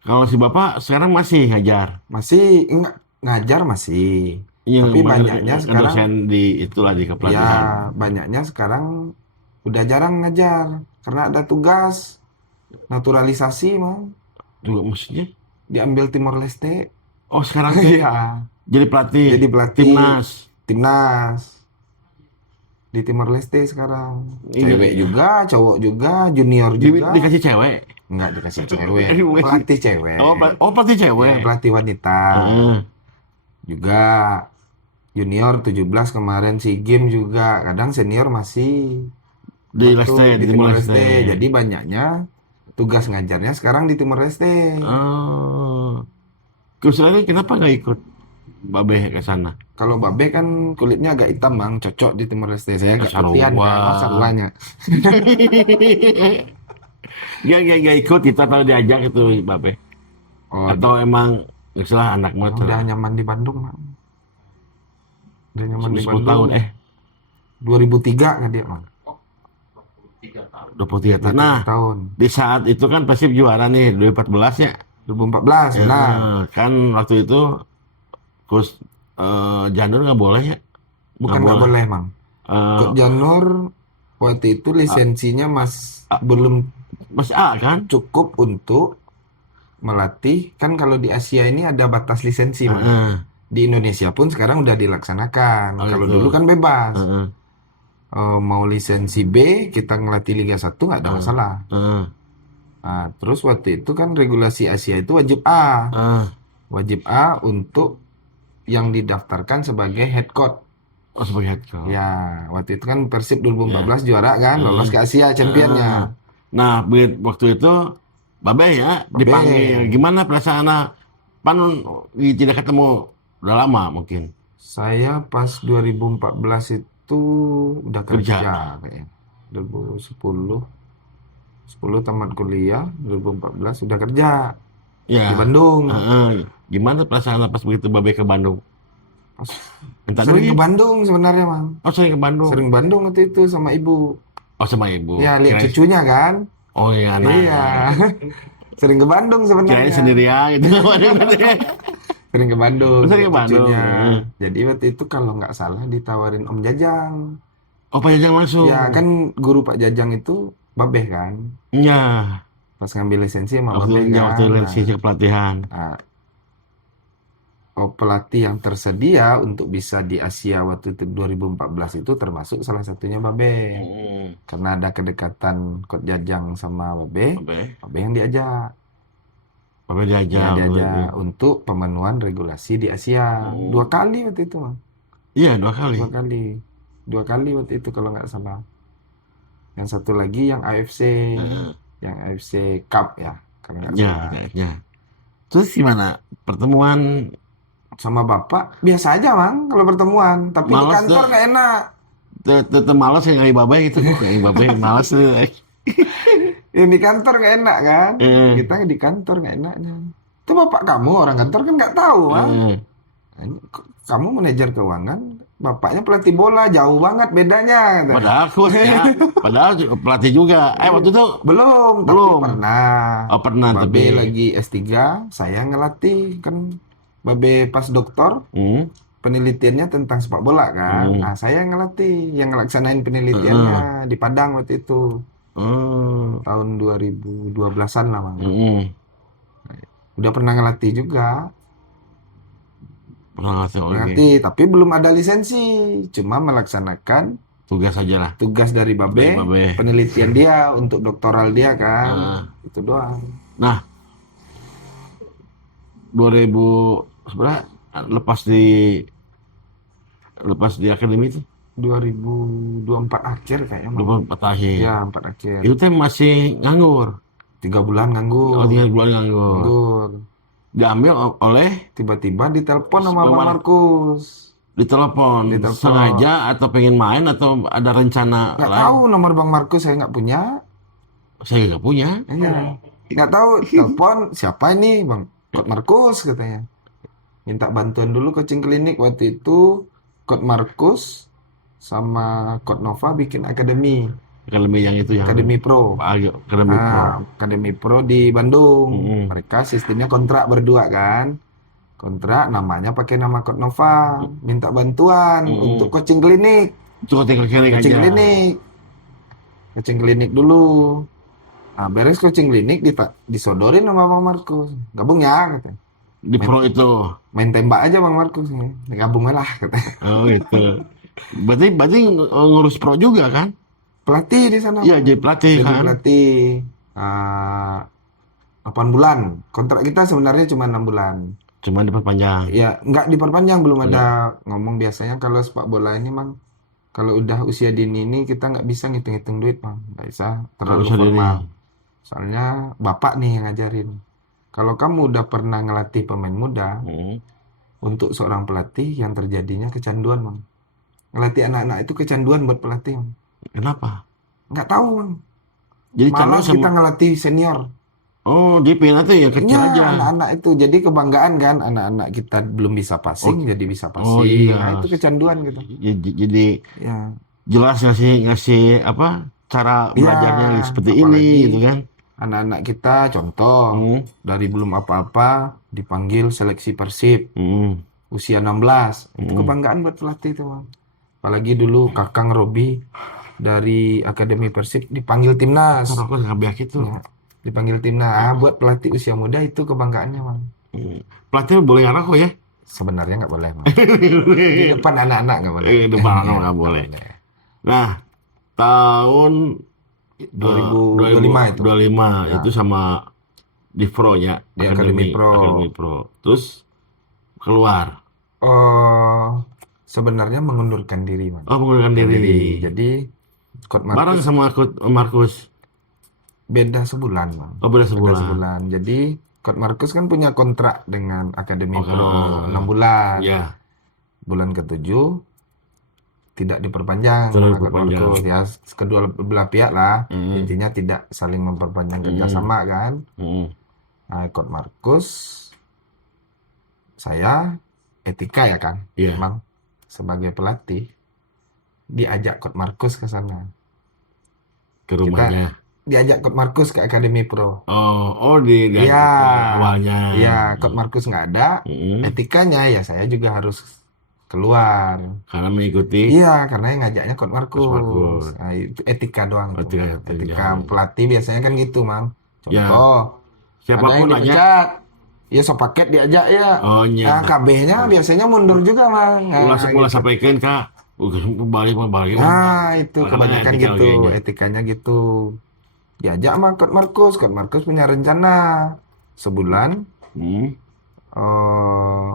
kalau si bapak sekarang masih ngajar. masih ngajar masih. Iya, Tapi banyaknya sekarang dosen di itulah di ya kepelatihan. banyaknya sekarang udah jarang ngajar karena ada tugas naturalisasi mah Juga maksudnya. diambil Timor Leste. Oh sekarang teh Iya, jadi pelatih. jadi pelatih Timnas. di Timor Leste sekarang. Iya. Cewek juga, cowok juga, junior juga. Dikasih cewek. Enggak dikasih cewek, pelatih cewek. Pelatih Ya, cewek. pelatih wanita. Heeh. Juga junior 17 kemarin SEA Games juga. Kadang senior masih Di waktu Leste, di di Timor Timor Leste. Leste. Jadi banyaknya tugas ngajarnya sekarang di Timor Leste. Oh. Kesulitannya kenapa nggak ikut Babe ke sana? Kalau Babe kan kulitnya agak hitam, Bang, cocok di Timor Leste. Saya agak Sarua. putihan kan, sarwanya. Gak ikut kita tahu diajak itu Babe. Oh, Atau emang nggak salah anak motor. udah nyaman di Bandung, Bang. Udah nyaman di 10 tahun Bandung. 2003 kan dia, Bang. 3 tahun. 23 tahun. Nah, tahun. di saat itu kan Persib juara nih 2014 ya. 2014, benar. Kan waktu itu Coach Janur nggak boleh ya? Bukan nggak boleh, Mang. Eh, Coach Janur waktu itu lisensinya belum Masih A kan? cukup untuk melatih. Kan kalau di Asia ini ada batas lisensi, Mang. Heeh. Di Indonesia pun sekarang udah dilaksanakan. Oh, Kalau gitu. dulu kan bebas. Heeh. Mau lisensi B, kita ngelatih Liga 1 nggak ada masalah. Heeh. Nah, terus waktu itu kan regulasi Asia itu wajib A. Heeh. Wajib A untuk yang didaftarkan sebagai head coach. Oh sebagai head coach. Ya, waktu itu kan Persib 2014 juara kan, lolos ke Asia championnya. Nah, waktu itu Babe ya Babe. dipanggil. Gimana perasaan Pan tidak ketemu udah lama mungkin. Saya pas 2014 itu udah Kerja. kerja kayaknya. 2010 tamat kuliah, 2014 udah kerja Ya. di Bandung. Heeh. Gimana perasaan pas begitu Babe ke Bandung? Minta Sering ke duit. Bandung sebenarnya, Mang. Oh sering ke Bandung. Sering Bandung waktu itu sama ibu. Oh sama ibu. Ya, lihat Kirain- cucunya kan. Oh iya anak. Iya. Sering ke Bandung Kirain sebenarnya. sendirian gitu. Sering ke Bandung. Sering ke lihat Bandung. cucunya. Heeh. Jadi waktu itu kalau nggak salah ditawarin Om Jajang. Oh Pak Jajang masuk. Ya, kan guru Pak Jajang itu Babeh kan. Iya. Pas ngambil lisensi sama Waktu Babeh kan. waktu lisensi pelatihan. Nah, pelatih yang tersedia untuk bisa di Asia waktu itu 2014 itu termasuk salah satunya Babe. Karena ada kedekatan Coach Jajang sama Babe, Babe. Babe yang diajak. Papa diajak. Ya, diajak untuk pemenuhan regulasi di Asia. 2 kali waktu itu, Bang. Iya, 2 kali. 2 kali. 2 kali waktu itu kalau nggak salah. Yang satu lagi yang AFC, yang AFC Cup ya, kalau nggak salah. Ya. Terus gimana pertemuan? Sama bapak biasa aja, Bang, kalau pertemuan. Tapi di Males kantor tuh. nggak enak. Tetep malas ya kali babai gitu. Kayak babai malas tuh. Yang di kantor nggak enak kan? Eh. Kita di kantor nggak enaknya. Itu bapak kamu orang kantor kan nggak tahu, Bang. Kamu manajer keuangan, bapaknya pelatih bola, jauh banget bedanya. Katanya. Padahal coach ya. Padahal pelatih juga. Waktu itu Belum, tapi Belum. pernah. Oh, pernah, Babe tapi- lagi S3, saya ngelatih kan. Babe pas doktor, penelitiannya tentang sepak bola kan. Nah, saya yang ngelatih, yang ngelaksanain penelitiannya di Padang waktu itu. Tahun 2012-an lah, Bang. Udah pernah ngelatih juga. Pernah ngasih oke. Ngelatih, tapi belum ada lisensi. Cuma melaksanakan Tugas aja lah. tugas dari Babe, Dari Babe. penelitian dia untuk doktoral dia kan. Itu doang. Nah, 2000 sebenarnya lepas di akademi itu 2024 akhir kayaknya, Bang. 24 akhir. Ya, 4 akhir. Itu teh masih nganggur. 3 bulan nganggur. 3 bulan nganggur. Nganggur. Diambil oleh Tiba-tiba ditelepon sama Bang Bang Markus. ditelepon. Ditelepon. Sengaja atau pengen main atau ada rencana Nggak lain? tahu nomor Bang Markus, saya nggak punya. Saya nggak punya. Iya. Nggak tahu, telepon siapa ini Bang Coach Markus katanya. Minta bantuan dulu coaching klinik. Waktu itu Coach Markus sama Coach Nova bikin akademi. Akademi yang itu yang Akademi Pro. Akademi Pro. Nah, Akademi Pro di Bandung. Mm-mm. Mereka sistemnya kontrak berdua kan. Kontrak namanya pakai nama Coach Nova. Minta bantuan untuk coaching klinik. Itu tinggal kiri Coaching aja. klinik. Coaching klinik dulu. Nah, beres coaching klinik disodorin sama Bang Markus. Gabung ya katanya. Di Pro itu. Main tembak aja Bang Markus nih. Gabung lah katanya. Oh gitu. Berarti ngurus Pro juga kan? Pelatih di sana. Iya, jadi pelatih Jadi kan. pelatih. 8 bulan. Kontrak kita sebenarnya cuma 6 bulan. Cuma diperpanjang. Ya, nggak diperpanjang, belum ada ngomong. Biasanya kalau sepak bola ini, Bang, kalau udah usia dini ini kita nggak bisa ngitung-ngitung duit, Bang. Nggak bisa, terlalu usia dini. formal. Soalnya bapak nih yang ngajarin. Kalau kamu udah pernah ngelatih pemain muda, untuk seorang pelatih yang terjadinya kecanduan, Bang. Ngelatih anak-anak itu kecanduan buat pelatih, Bang. Kenapa? Nggak tahu, Bang. Jadi candu Malas kita ngelatih senior. Oh, jadi pengen aja yang kecil Iya, aja. anak-anak itu jadi kebanggaan kan, anak-anak kita belum bisa passing jadi bisa passing. iya. Nah, itu kecanduan gitu. Jadi Ya. jelas ngasih apa cara Iya, belajarnya seperti apalagi ini gitu kan. Anak-anak kita contoh dari belum apa-apa dipanggil seleksi Persib usia 16. Itu kebanggaan buat pelatih itu, Bang. Apalagi dulu Kakang Robi dari Akademi Persib dipanggil timnas. Aku nggak biak itu. Ya, dipanggil timnas. Buat pelatih usia muda itu kebanggaannya, Bang. Pelatih boleh ngerokok ya? Sebenarnya nggak boleh, Bang. Di depan anak-anak nggak boleh. Depan anak nggak boleh. Nah, tahun 2025 itu. 2025 itu sama di Pro ya, Di Akademi Pro. Akademi Pro. Terus keluar. Oh, sebenarnya mengundurkan diri, Bang. Oh, mengundurkan diri. Jadi Coach Bareng Markus sama Markus. beda sebulan, Bang. Oh, beda Beda sebulan. sebulan. Jadi Coach Markus kan punya kontrak dengan Akademi Oke. Pro 6 bulan. Ya. Bulan ke-7 tidak diperpanjang Tidak sama Coach diperpanjang. Markus. Ya, kedua belah pihak lah. Mm. Intinya tidak saling memperpanjang kerjasama kan. Nah, Coach Markus, saya etika ya kan, Iya. Bang, sebagai pelatih diajak Coach Markus ke sana. Ke rumahnya. Diajak Coach Markus ke Akademi Pro. Di Iya. awalnya. Iya, Coach Markus nggak ada. Etikanya ya saya juga harus keluar. Karena mengikuti. Iya, karena yang ngajaknya Coach Markus. Coach Markus. Nah, itu etika doang. tuh. Etika Etika doang. pelatih biasanya kan gitu, Mang. Ya. Contoh, ada Siapapun yang nanya. dipecat, ya paket diajak ya. Oh, iya. Nah, KB-nya biasanya mundur juga, Mang. Nah, Ulah gitu. sampaikan Kak. Balik. Nah, itu Karena kebanyakan etika gitu, kayaknya. etikanya gitu. Diajak sama Coach Markus. Coach Markus punya rencana sebulan Hmm. eh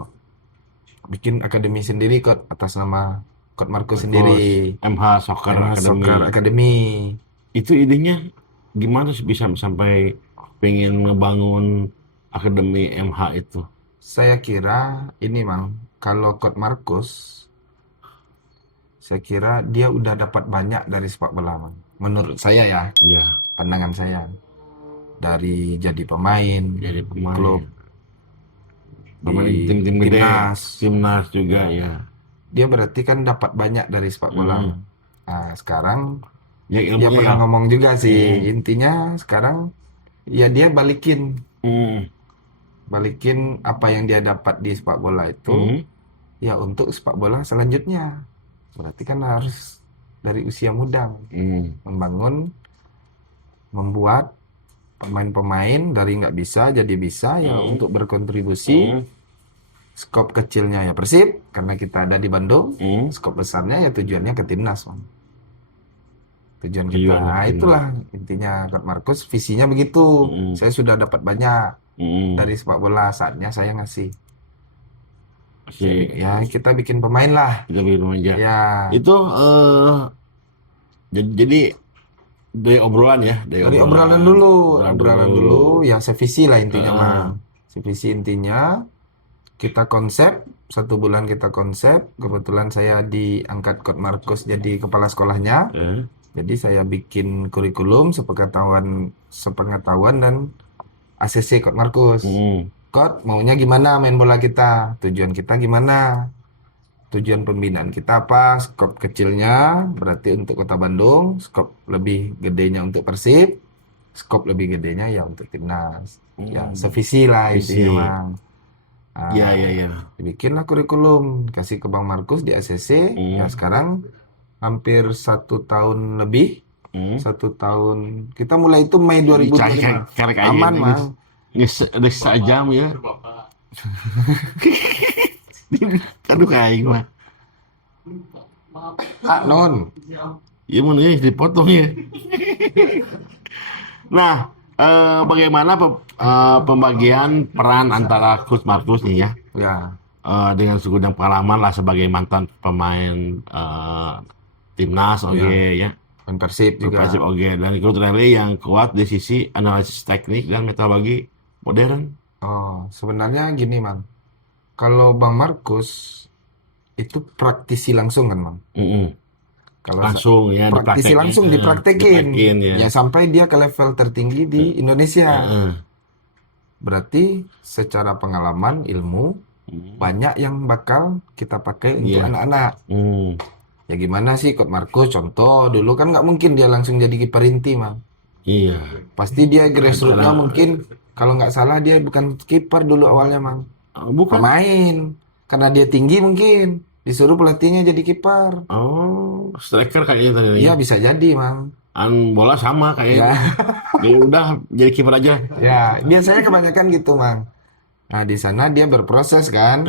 bikin akademi sendiri Coach atas nama Coach Markus Terus sendiri. MH Soccer MH Academy. Soccer Academy. Itu idenya gimana sih bisa sampai pengen ngebangun akademi MH itu? Saya kira ini Mang, kalau Coach Markus, saya kira dia udah dapat banyak dari sepak bola Mang. Menurut saya ya, Ya, pandangan saya. Dari jadi pemain, jadi pemain. klub, Pemain di tim-tim gede, timnas. timnas juga ya. Dia berarti kan dapat banyak dari sepak bola. Hmm. Nah, sekarang Ya dia ilmunya pernah ya. ngomong juga sih, intinya sekarang ya dia balikin Hmm. apa yang dia dapat di sepak bola itu Hmm. ya untuk sepak bola selanjutnya. Berarti kan harus dari usia muda Hmm. membuat pemain-pemain dari nggak bisa jadi bisa ya untuk berkontribusi. Hmm. Skop kecilnya ya Persib karena kita ada di Bandung. Hmm. Skop besarnya ya tujuannya ke timnas, Bang. Tujuan kita. Tujuannya Nah, ke itulah intinya Coach Markus visinya begitu. Hmm. Saya sudah dapat banyak Hmm. dari sepak bola, saatnya saya ngasih. Si Ya, kita bikin pemain lah. kita bilang aja. Ya, Itu jadi dari obrolan ya, dari obrolan dulu, ya sevisi lah intinya, Mang. Sevisi intinya kita konsep, 1 bulan kita konsep. Kebetulan saya diangkat Coach Markus jadi kepala sekolahnya. Jadi saya bikin kurikulum sepengetahuan dan ACC Coach Markus. Coach maunya gimana main bola kita? Tujuan kita gimana? Tujuan pembinaan kita apa? Skop kecilnya berarti untuk Kota Bandung, skop lebih gedenya untuk Persib, skop lebih gedenya ya untuk timnas. Ya, sevisi lah Visi. intinya, Bang. Nah, Iya, iya, iya. dibikinlah kurikulum, kasih ke Bang Markus di ACC. Ya sekarang hampir 1 tahun lebih, 1 tahun. Kita mulai itu Mei 2025. Aman, Bang. Udah sejam ya. Bapak Aduh kayak mah. Non. Ya mana ya dipotong ya. Nah, bagaimana pembagian peran antara Coach Markus nih ya? Ya, Dengan segudang pengalaman lah sebagai mantan pemain timnas oke ya. dan Persib juga. Persib oke dan ikut rally yang kuat di sisi analisis teknik dan metodologi modern. Oh, sebenarnya gini, Mang. Kalau Bang Markus itu praktisi langsung kan, Mang? Kalau Langsung ya praktisi langsung dipraktekin. ya. Ya sampai dia ke level tertinggi di Indonesia. Berarti secara pengalaman, ilmu, banyak yang bakal kita pakai untuk Iya. anak-anak. Ya gimana sih Coach Markus? Contoh, dulu kan nggak mungkin dia langsung jadi kiper inti, Mang. Iya. Pasti dia grassroots-nya mungkin, kalau nggak salah dia bukan kiper dulu awalnya, Mang. Bukan. Pemain. Karena dia tinggi mungkin. Disuruh pelatihnya jadi kiper. Oh, striker kayaknya tadi. Iya bisa jadi, Mang. Bola sama kayaknya. Ya udah jadi kiper aja. Ya, biasanya kebanyakan gitu, Mang. Nah, di sana dia berproses kan.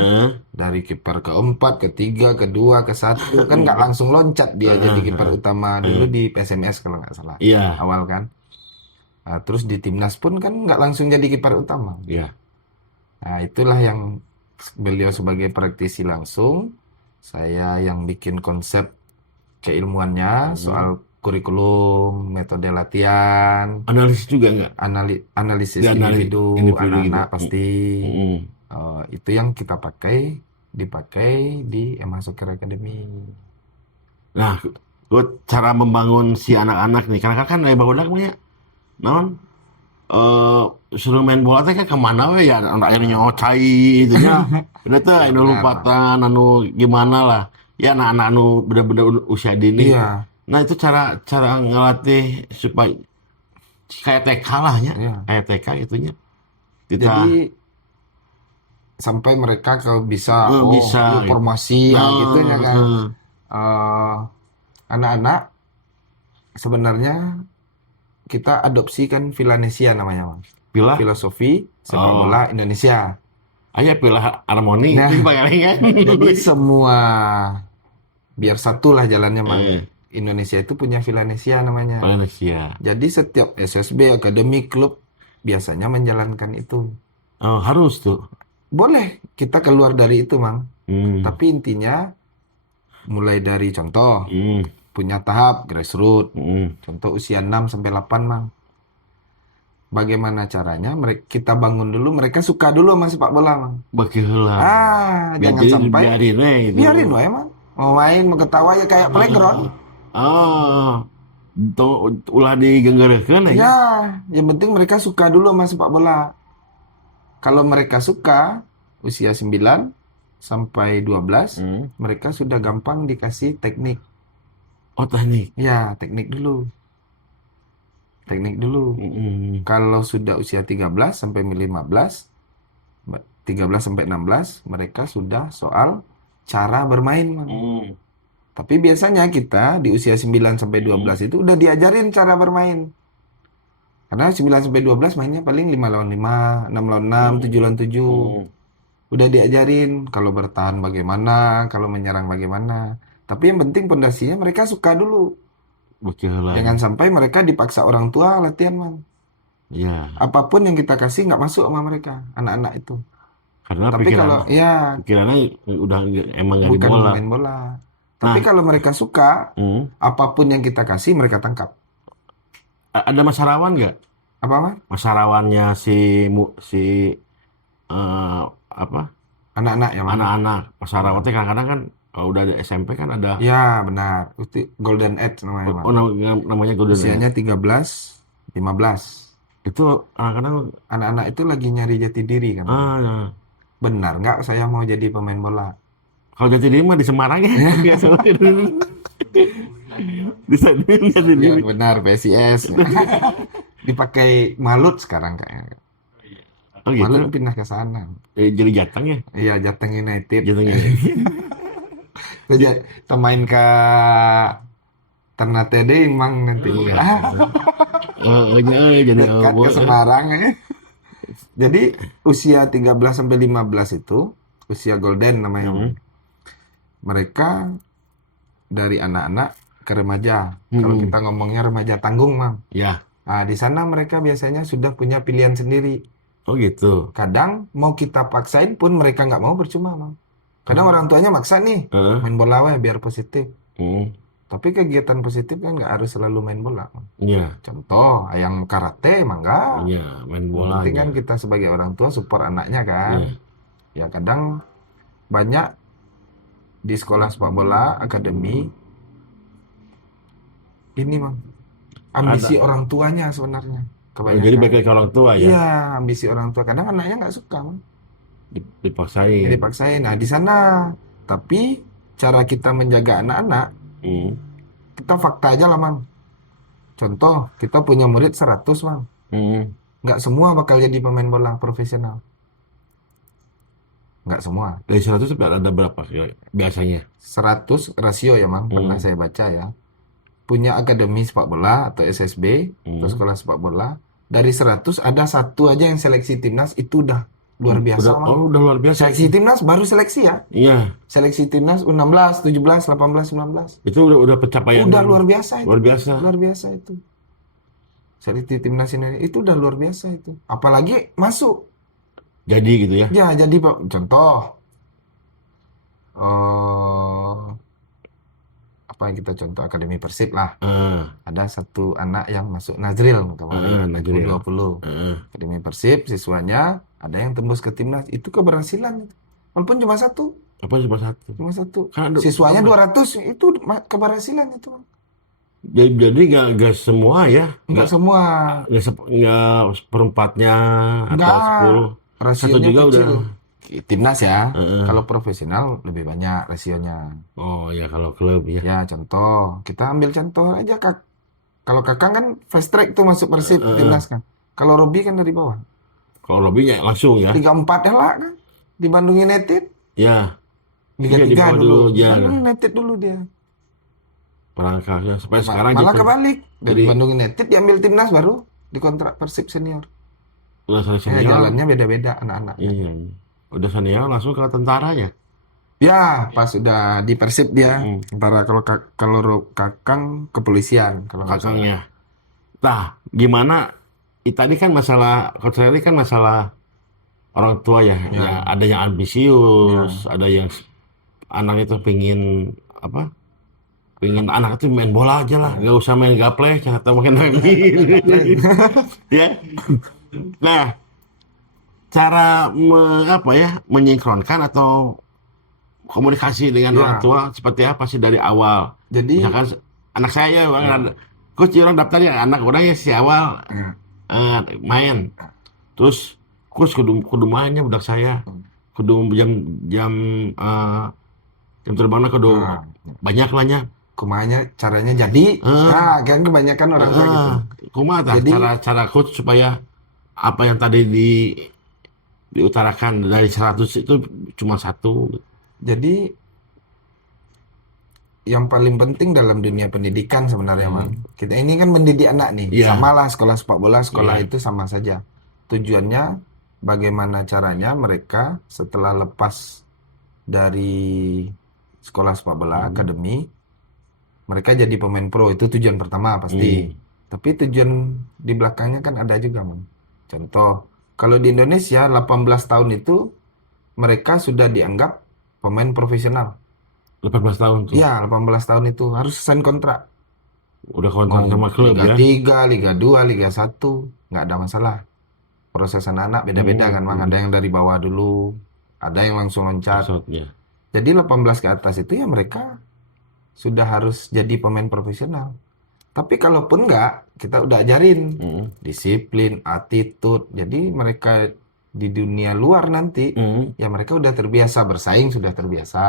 Dari kiper keempat, ketiga, kedua, ke satu. Kan nggak langsung loncat dia jadi kiper utama dulu di PSMS kalau nggak salah. Iya. Awal kan. Nah, terus di timnas pun kan nggak langsung jadi kiper utama. Iya. Nah, itulah yang beliau sebagai praktisi langsung. Saya yang bikin konsep keilmuannya soal kurikulum, metode latihan, Analisis juga nggak? analisis Ya, individu, individu anak-anak gitu. pasti. Itu yang kita dipakai di MH Soccer Academy. Nah, gue cara membangun si anak-anak nih, karena kan dari barudak punya, non, suruh main bola teh kan kemana we ya, akhirnya nyocai itu ya, udah tuh, anu lompatan, anu gimana lah, ya anak-anak anu bener-bener usia dini. Iya. Nah itu cara ngelatih supaya kayak TK lah ya, kayak TK itunya. Jadi sampai mereka kalau bisa, bisa formasi gitu ya kan. Anak-anak sebenarnya kita adopsikan Villanesia namanya, Mas. Filosofi sepak bola Indonesia. Ayo pilih harmoni itu palingan. Jadi semua biar satu lah jalannya, Mang. Indonesia itu punya Villanesia namanya. Indonesia. Jadi setiap SSB, akademi, klub biasanya menjalankan itu. Oh, harus tuh. Boleh kita keluar dari itu, Mang. Hmm. Tapi intinya mulai dari contoh Hmm. punya tahap grassroots. Hmm. Contoh usia 6 sampai 8, Mang. Bagaimana caranya? Kita bangun dulu, mereka suka dulu sama sepak bola, Mang. Bakilah. Jangan Jadi sampai biarin gitu. biarin wae, Mang. Mau main, mau ketawa ya kayak playground. Oh, ulah digenggerekeun Ya, ya. yang penting mereka suka dulu sama sepak bola. Kalau mereka suka, usia 9 sampai 12, Hmm. mereka sudah gampang dikasih teknik. Oh, teknik. Ya, teknik dulu. Teknik dulu. Hmm. Kalau sudah usia 13 sampai 15, 13 sampai 16, mereka sudah soal cara bermain, Mang. Hmm. Tapi biasanya kita di usia 9 sampai 12 itu udah diajarin cara bermain. Karena 9 sampai 12 mainnya paling 5 lawan 5, 6 lawan 6, 7 lawan 7. Hmm. Udah diajarin kalau bertahan bagaimana, kalau menyerang bagaimana. Tapi yang penting pondasinya mereka suka dulu. Bakilah. Jangan sampai mereka dipaksa orang tua latihan, Mang. Ya, Apapun yang kita kasih nggak masuk sama mereka, anak-anak itu. karena Tapi kalau ya pikirannya udah emang nggak di bukan bola. main bola. Tapi Nah, kalau mereka suka, hmm. apapun yang kita kasih mereka tangkap. Ada masarawan nggak? Apa, Mang? Masarawannya si apa? Anak-anak ya, Mang. Anak-anak masarawan teh kadang-kadang kan kalau udah ada SMP kan ada Ya, benar. Itu Golden Age namanya, Mang. namanya Golden Age. Usianya 13, 15. Itu kadang-kadang Anak-anak itu lagi nyari jati diri kan. ya. Benar nggak saya mau jadi pemain bola? Kalau jati diri mah di Semarang ya. Biasa di sana jati Ya, diri. benar, PSIS. Dipakai Malut sekarang kayaknya. Oh gitu. Malut pindah ke sana. Jadi Jateng ya. Iya, Jateng United. Jateng ya. Kita main ke Ternate deh, Mang, nanti. Jadi Dekat ke Semarang ya. Jadi usia 13 sampai 15 itu usia golden namanya. Hmm. Mereka dari anak-anak ke remaja. Kalau kita ngomongnya remaja tanggung, Mang. Ya. Nah, di sana mereka biasanya sudah punya pilihan sendiri. Oh gitu. Kadang mau kita paksain pun mereka nggak mau, percuma, Mang. Kadang orang tuanya maksa nih, main bola weh biar positif. Hmm. Tapi kegiatan positif kan nggak harus selalu main bola, Mang. Iya. Contoh, yang karate, emang nggak. Iya, main Yang bola. penting kan kita sebagai orang tua support anaknya kan. Iya. Ya kadang banyak di sekolah sepak bola, akademi, ini, Mang. Ambisi orang tuanya sebenarnya. Kebanyakan. Jadi balik ke orang tua ya. Iya, ambisi orang tua. Kadang anaknya nggak suka, Mang. Dipaksain. Ya, dipaksain. Nah, di sana. Tapi cara kita menjaga anak-anak, Hmm. kita fakta aja lah, Mang. Contoh, kita punya murid 100, Mang. Hmm. Nggak semua bakal jadi pemain bola profesional. Nggak semua. Dari 100 ada berapa biasanya? 100 rasio ya, Mang. Pernah saya baca ya. Punya akademi sepak bola atau SSB atau sekolah sepak bola. Dari 100 ada satu aja yang seleksi timnas, itu udah luar biasa, Mang. Udah luar biasa. Seleksi timnas baru seleksi ya. Iya. Seleksi timnas U16, 17, 18, 19. Itu udah pencapaian. Udah luar biasa itu. Luar biasa. Luar biasa itu. Seleksi timnas ini itu udah luar biasa itu. Apalagi masuk. Jadi gitu ya. Ya, jadi contoh. Apa yang kita contoh Akademi Persib lah. Ada satu anak yang masuk Nazril kemarin, Nazril. U20. Akademi Persib, siswanya ada yang tembus ke timnas. Itu keberhasilan. Walaupun cuma satu. Apa cuma satu? Cuma satu. Kan ada- Siswanya 200, itu keberhasilan itu. Jadi nggak semua ya. Enggak semua. Nggak seperempatnya atau Enggak. 10. Satu Rasionya juga kecil. udah. Timnas ya. Kalau profesional lebih banyak rasionya. Oh ya kalau klub ya. Ya, contoh. Kita ambil contoh aja, Kak. Kalau Kakang kan fast track tuh masuk Persib timnas kan. Kalau Robi kan dari bawah. Kalau Robi ya langsung ya. 3-4 ya lah kan. Di Bandung United. Ya. Liga Iya, di 3 bawah dulu. dulu, ya. Bandung United dulu dia. Perangkatnya sampai sekarang Malah gitu. kebalik. Dari Jadi- Bandung United diambil timnas baru dikontrak Persib senior. Udah Ya, senior. jalannya beda-beda anak-anak. Iya. Udah senior langsung ke tentara ya. Ya, pas udah di Persib dia. Hmm. Antara kalau Kakang kepolisian, kalau nggak salah. Kakangnya. Nah, gimana? Tadi kan masalah Coach Rally kan masalah orang tua ya, ya ada yang ambisius, ada yang anaknya tuh pingin apa? Pingin anak itu main bola aja lah, nggak usah main gaple, atau main rugby, ya. Nah, cara apa ya menyinkronkan atau komunikasi dengan orang tua seperti apa sih dari awal? Jadi Misalkan anak saya bang, coach orang daftar ya anak orang ya si awal main, terus coach kudu mainnya budak saya, kudu jam jam terbangnya kudu banyak lahnya. kumanya caranya jadi, kan kebanyakan orang tua gitu. Kumaha Jadi cara coach supaya apa yang tadi diutarakan dari 100 itu cuma satu. Jadi yang paling penting dalam dunia pendidikan sebenarnya, Mang. Kita ini kan mendidik anak nih. Iya. Sama lah sekolah sepak bola, sekolah itu sama saja. Tujuannya bagaimana caranya mereka setelah lepas dari sekolah sepak bola, akademi, mereka jadi pemain pro. Itu tujuan pertama pasti. Tapi tujuan di belakangnya kan ada juga, Mang. Contoh, kalau di Indonesia 18 tahun itu mereka sudah dianggap pemain profesional. 18 tahun tuh. Ya, 18 tahun itu harus sign kontrak. Udah kontrak sama klub Liga ya. 3, Liga 2, Liga 1, nggak ada masalah. Proses anak-anak beda-beda kan, Mang. Ada yang dari bawah dulu, ada yang langsung loncat. Maksudnya. Jadi 18 ke atas itu ya mereka sudah harus jadi pemain profesional. Tapi kalaupun nggak, kita udah ajarin disiplin, attitude. Jadi mereka di dunia luar nanti, ya mereka udah terbiasa bersaing, sudah terbiasa.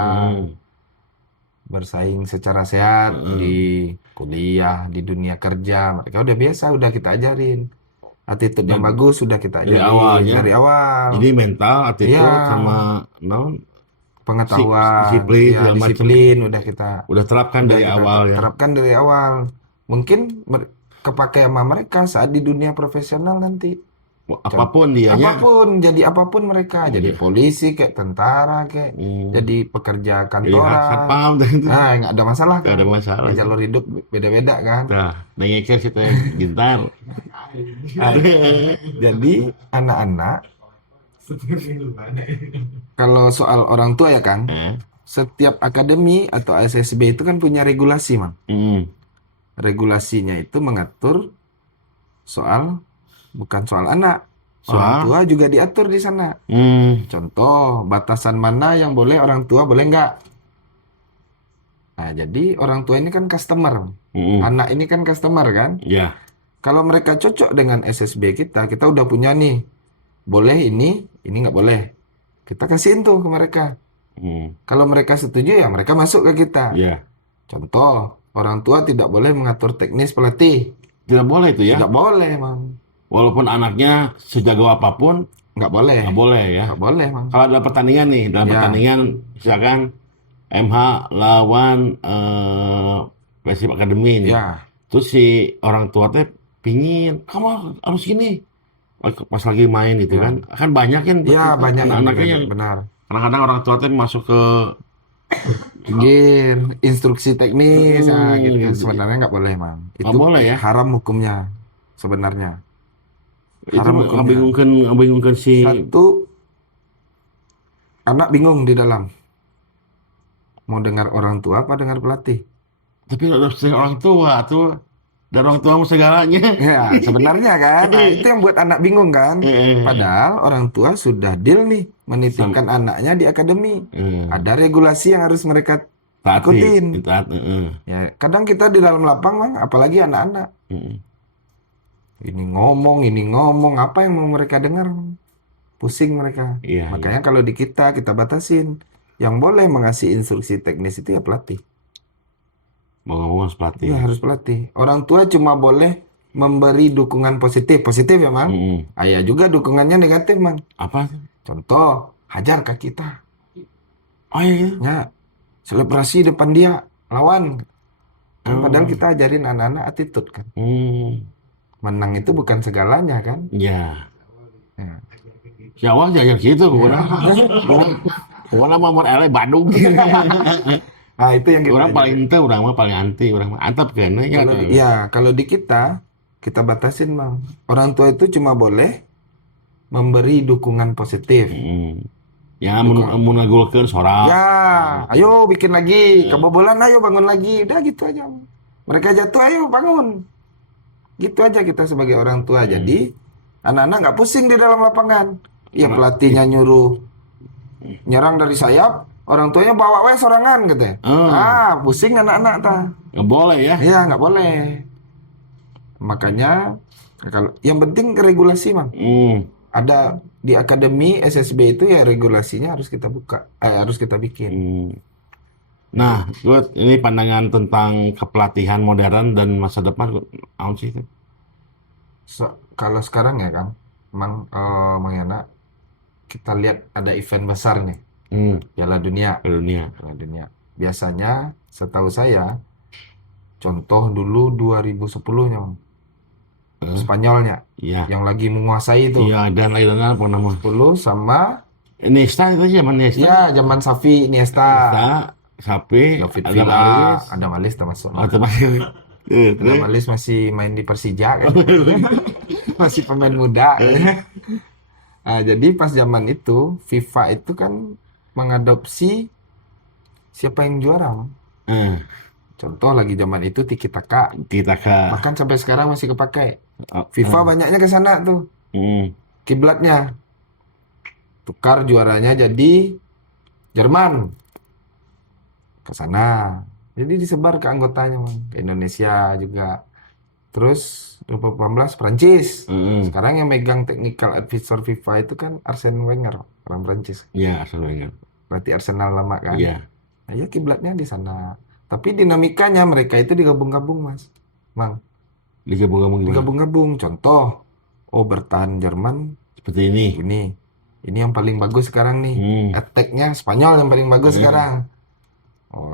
Bersaing secara sehat di kuliah, di dunia kerja, mereka udah biasa, udah kita ajarin. Attitude yang bagus sudah kita Dari ajarin awal ya. dari awal. Jadi mental, attitude Iya. sama Pengetahuan, disiplin, ya, segala macam. disiplin udah kita udah terapkan dari kita awal ya. terapkan dari awal. Mungkin kepake sama mereka saat di dunia profesional nanti. Apapun dianya. Apapun, jadi apapun mereka, jadi polisi kayak tentara kayak, jadi pekerja Jadi kantoran. satpam itu. Nah, nggak ada masalah Nggak kan. ada masalah. Ya, jalur hidup beda-beda kan. Nah, nengekir situ gintar. Jadi anak-anak kalau soal orang tua ya Kang, setiap akademi atau SSB itu kan punya regulasi, Mang. Regulasinya itu mengatur soal bukan soal anak. Orang tua juga diatur di sana. Contoh, batasan mana yang boleh orang tua, boleh nggak. Nah, jadi orang tua ini kan customer. Anak ini kan customer kan. Ya. Kalau mereka cocok dengan SSB kita udah punya nih. Boleh ini nggak boleh. Kita kasihin tuh ke mereka. Kalau mereka setuju ya mereka masuk ke kita. Ya. Contoh, orang tua tidak boleh mengatur teknis pelatih. Tidak boleh itu ya. Nggak boleh, Mang. Walaupun anaknya sejago apapun, Nggak boleh. nggak boleh ya. Nggak boleh, Mang. Kalau dalam pertandingan nih, pertandingan misalkan MH lawan Persib Akademi nih. Ya. Terus si orang tua teh pingin, kamu harus gini. Pas lagi main itu kan banyak kan. Ya, banyak anak-anaknya yang benar. kadang-kadang orang tua teh masuk ke Instruksi teknis, gitu. Sebenarnya nggak boleh, Mang. Itu boleh ya? haram hukumnya sebenarnya. itu Haram hukumnya. ngabingungkan si Satu, anak bingung di dalam. Mau dengar orang tua apa dengar pelatih? tapi harus orang tua tuh dan orang tua segalanya. Ya, sebenarnya kan. Nah, itu yang buat anak bingung kan. Padahal orang tua sudah deal nih menitipkan anaknya di akademi. Ada regulasi yang harus mereka ikutin. Ya, kadang kita di dalam lapang, Mang, apalagi anak-anak. Ini ngomong, apa yang mau mereka dengar? Pusing mereka. Makanya kalau di kita batasin. Yang boleh mengasih instruksi teknis itu ya pelatih. Mau ngomong harus pelatih. Ya, harus pelatih. Orang tua cuma boleh memberi dukungan positif ya, Mang. Ayah juga dukungannya negatif, Mang. Apa? Contoh, hajar ke kita. Oh iya. Ya, selebrasi depan dia, lawan. Kan padahal kita ajarin anak-anak attitude kan. Menang itu bukan segalanya kan. Ya. Ya. Si awal jajar gitu, orang mau LA Bandung. Nah, itu yang kita orang paling ente, orang mah paling anti, orang mah antap kan ya. Kalau di kita batasin, Bang. Orang tua itu cuma boleh memberi dukungan positif. Yang mau ngagulkeun sorak. Ya, ayo bikin lagi, kebobolan ayo bangun lagi, udah gitu aja. Mereka jatuh ayo bangun. Gitu aja kita sebagai orang tua. Jadi anak-anak nggak pusing di dalam lapangan. Ya pelatihnya nyuruh nyerang dari sayap, orang tuanya bawa wes sorangan katanya. Pusing anak-anak Nggak boleh ya. Iya, nggak boleh. Makanya kalau yang penting regulasi, Mang. Ada di akademi SSB itu ya regulasinya harus kita buka, harus kita bikin. Nah, ini pandangan tentang kepelatihan modern dan masa depan, apa sih itu? Kalau sekarang ya, Kang, Mang Yana, kita lihat ada event besarnya, Piala Dunia. Piala Dunia. Biasanya, setahu saya, contoh dulu 2010-nya, Mang. Spanyolnya, yang lagi menguasai itu. Iya, dan lain-lain apa namanya? 10 sama Iniesta itu zaman Iniesta. Ya, zaman Xavi, Iniesta, Xavi, David Adam Villa, Alis. Adam Alis termasuk. Adam Alis masih main di Persija kan. Masih pemain muda. Nah, jadi pas zaman itu FIFA itu kan mengadopsi siapa yang juara, Mang. Contoh lagi zaman itu Tiki Taka. Bahkan sampai sekarang masih kepakai. FIFA banyaknya ke sana tuh. Kiblatnya. Tukar juaranya jadi Jerman. Ke sana. Jadi disebar ke anggotanya, Mang. Ke Indonesia juga. Terus 2018 Prancis. Sekarang yang megang technical advisor FIFA itu kan Arsene Wenger, orang Prancis. Iya, Arsene Wenger. Berarti Arsenal lama kan? Iya. Nah, ya kiblatnya di sana. Tapi dinamikanya mereka itu digabung-gabung, Mas. Mang. Digabung-gabung. Contoh, bertahan Jerman seperti ini. Ini yang paling bagus sekarang nih. Attack-nya Spanyol yang paling bagus sekarang.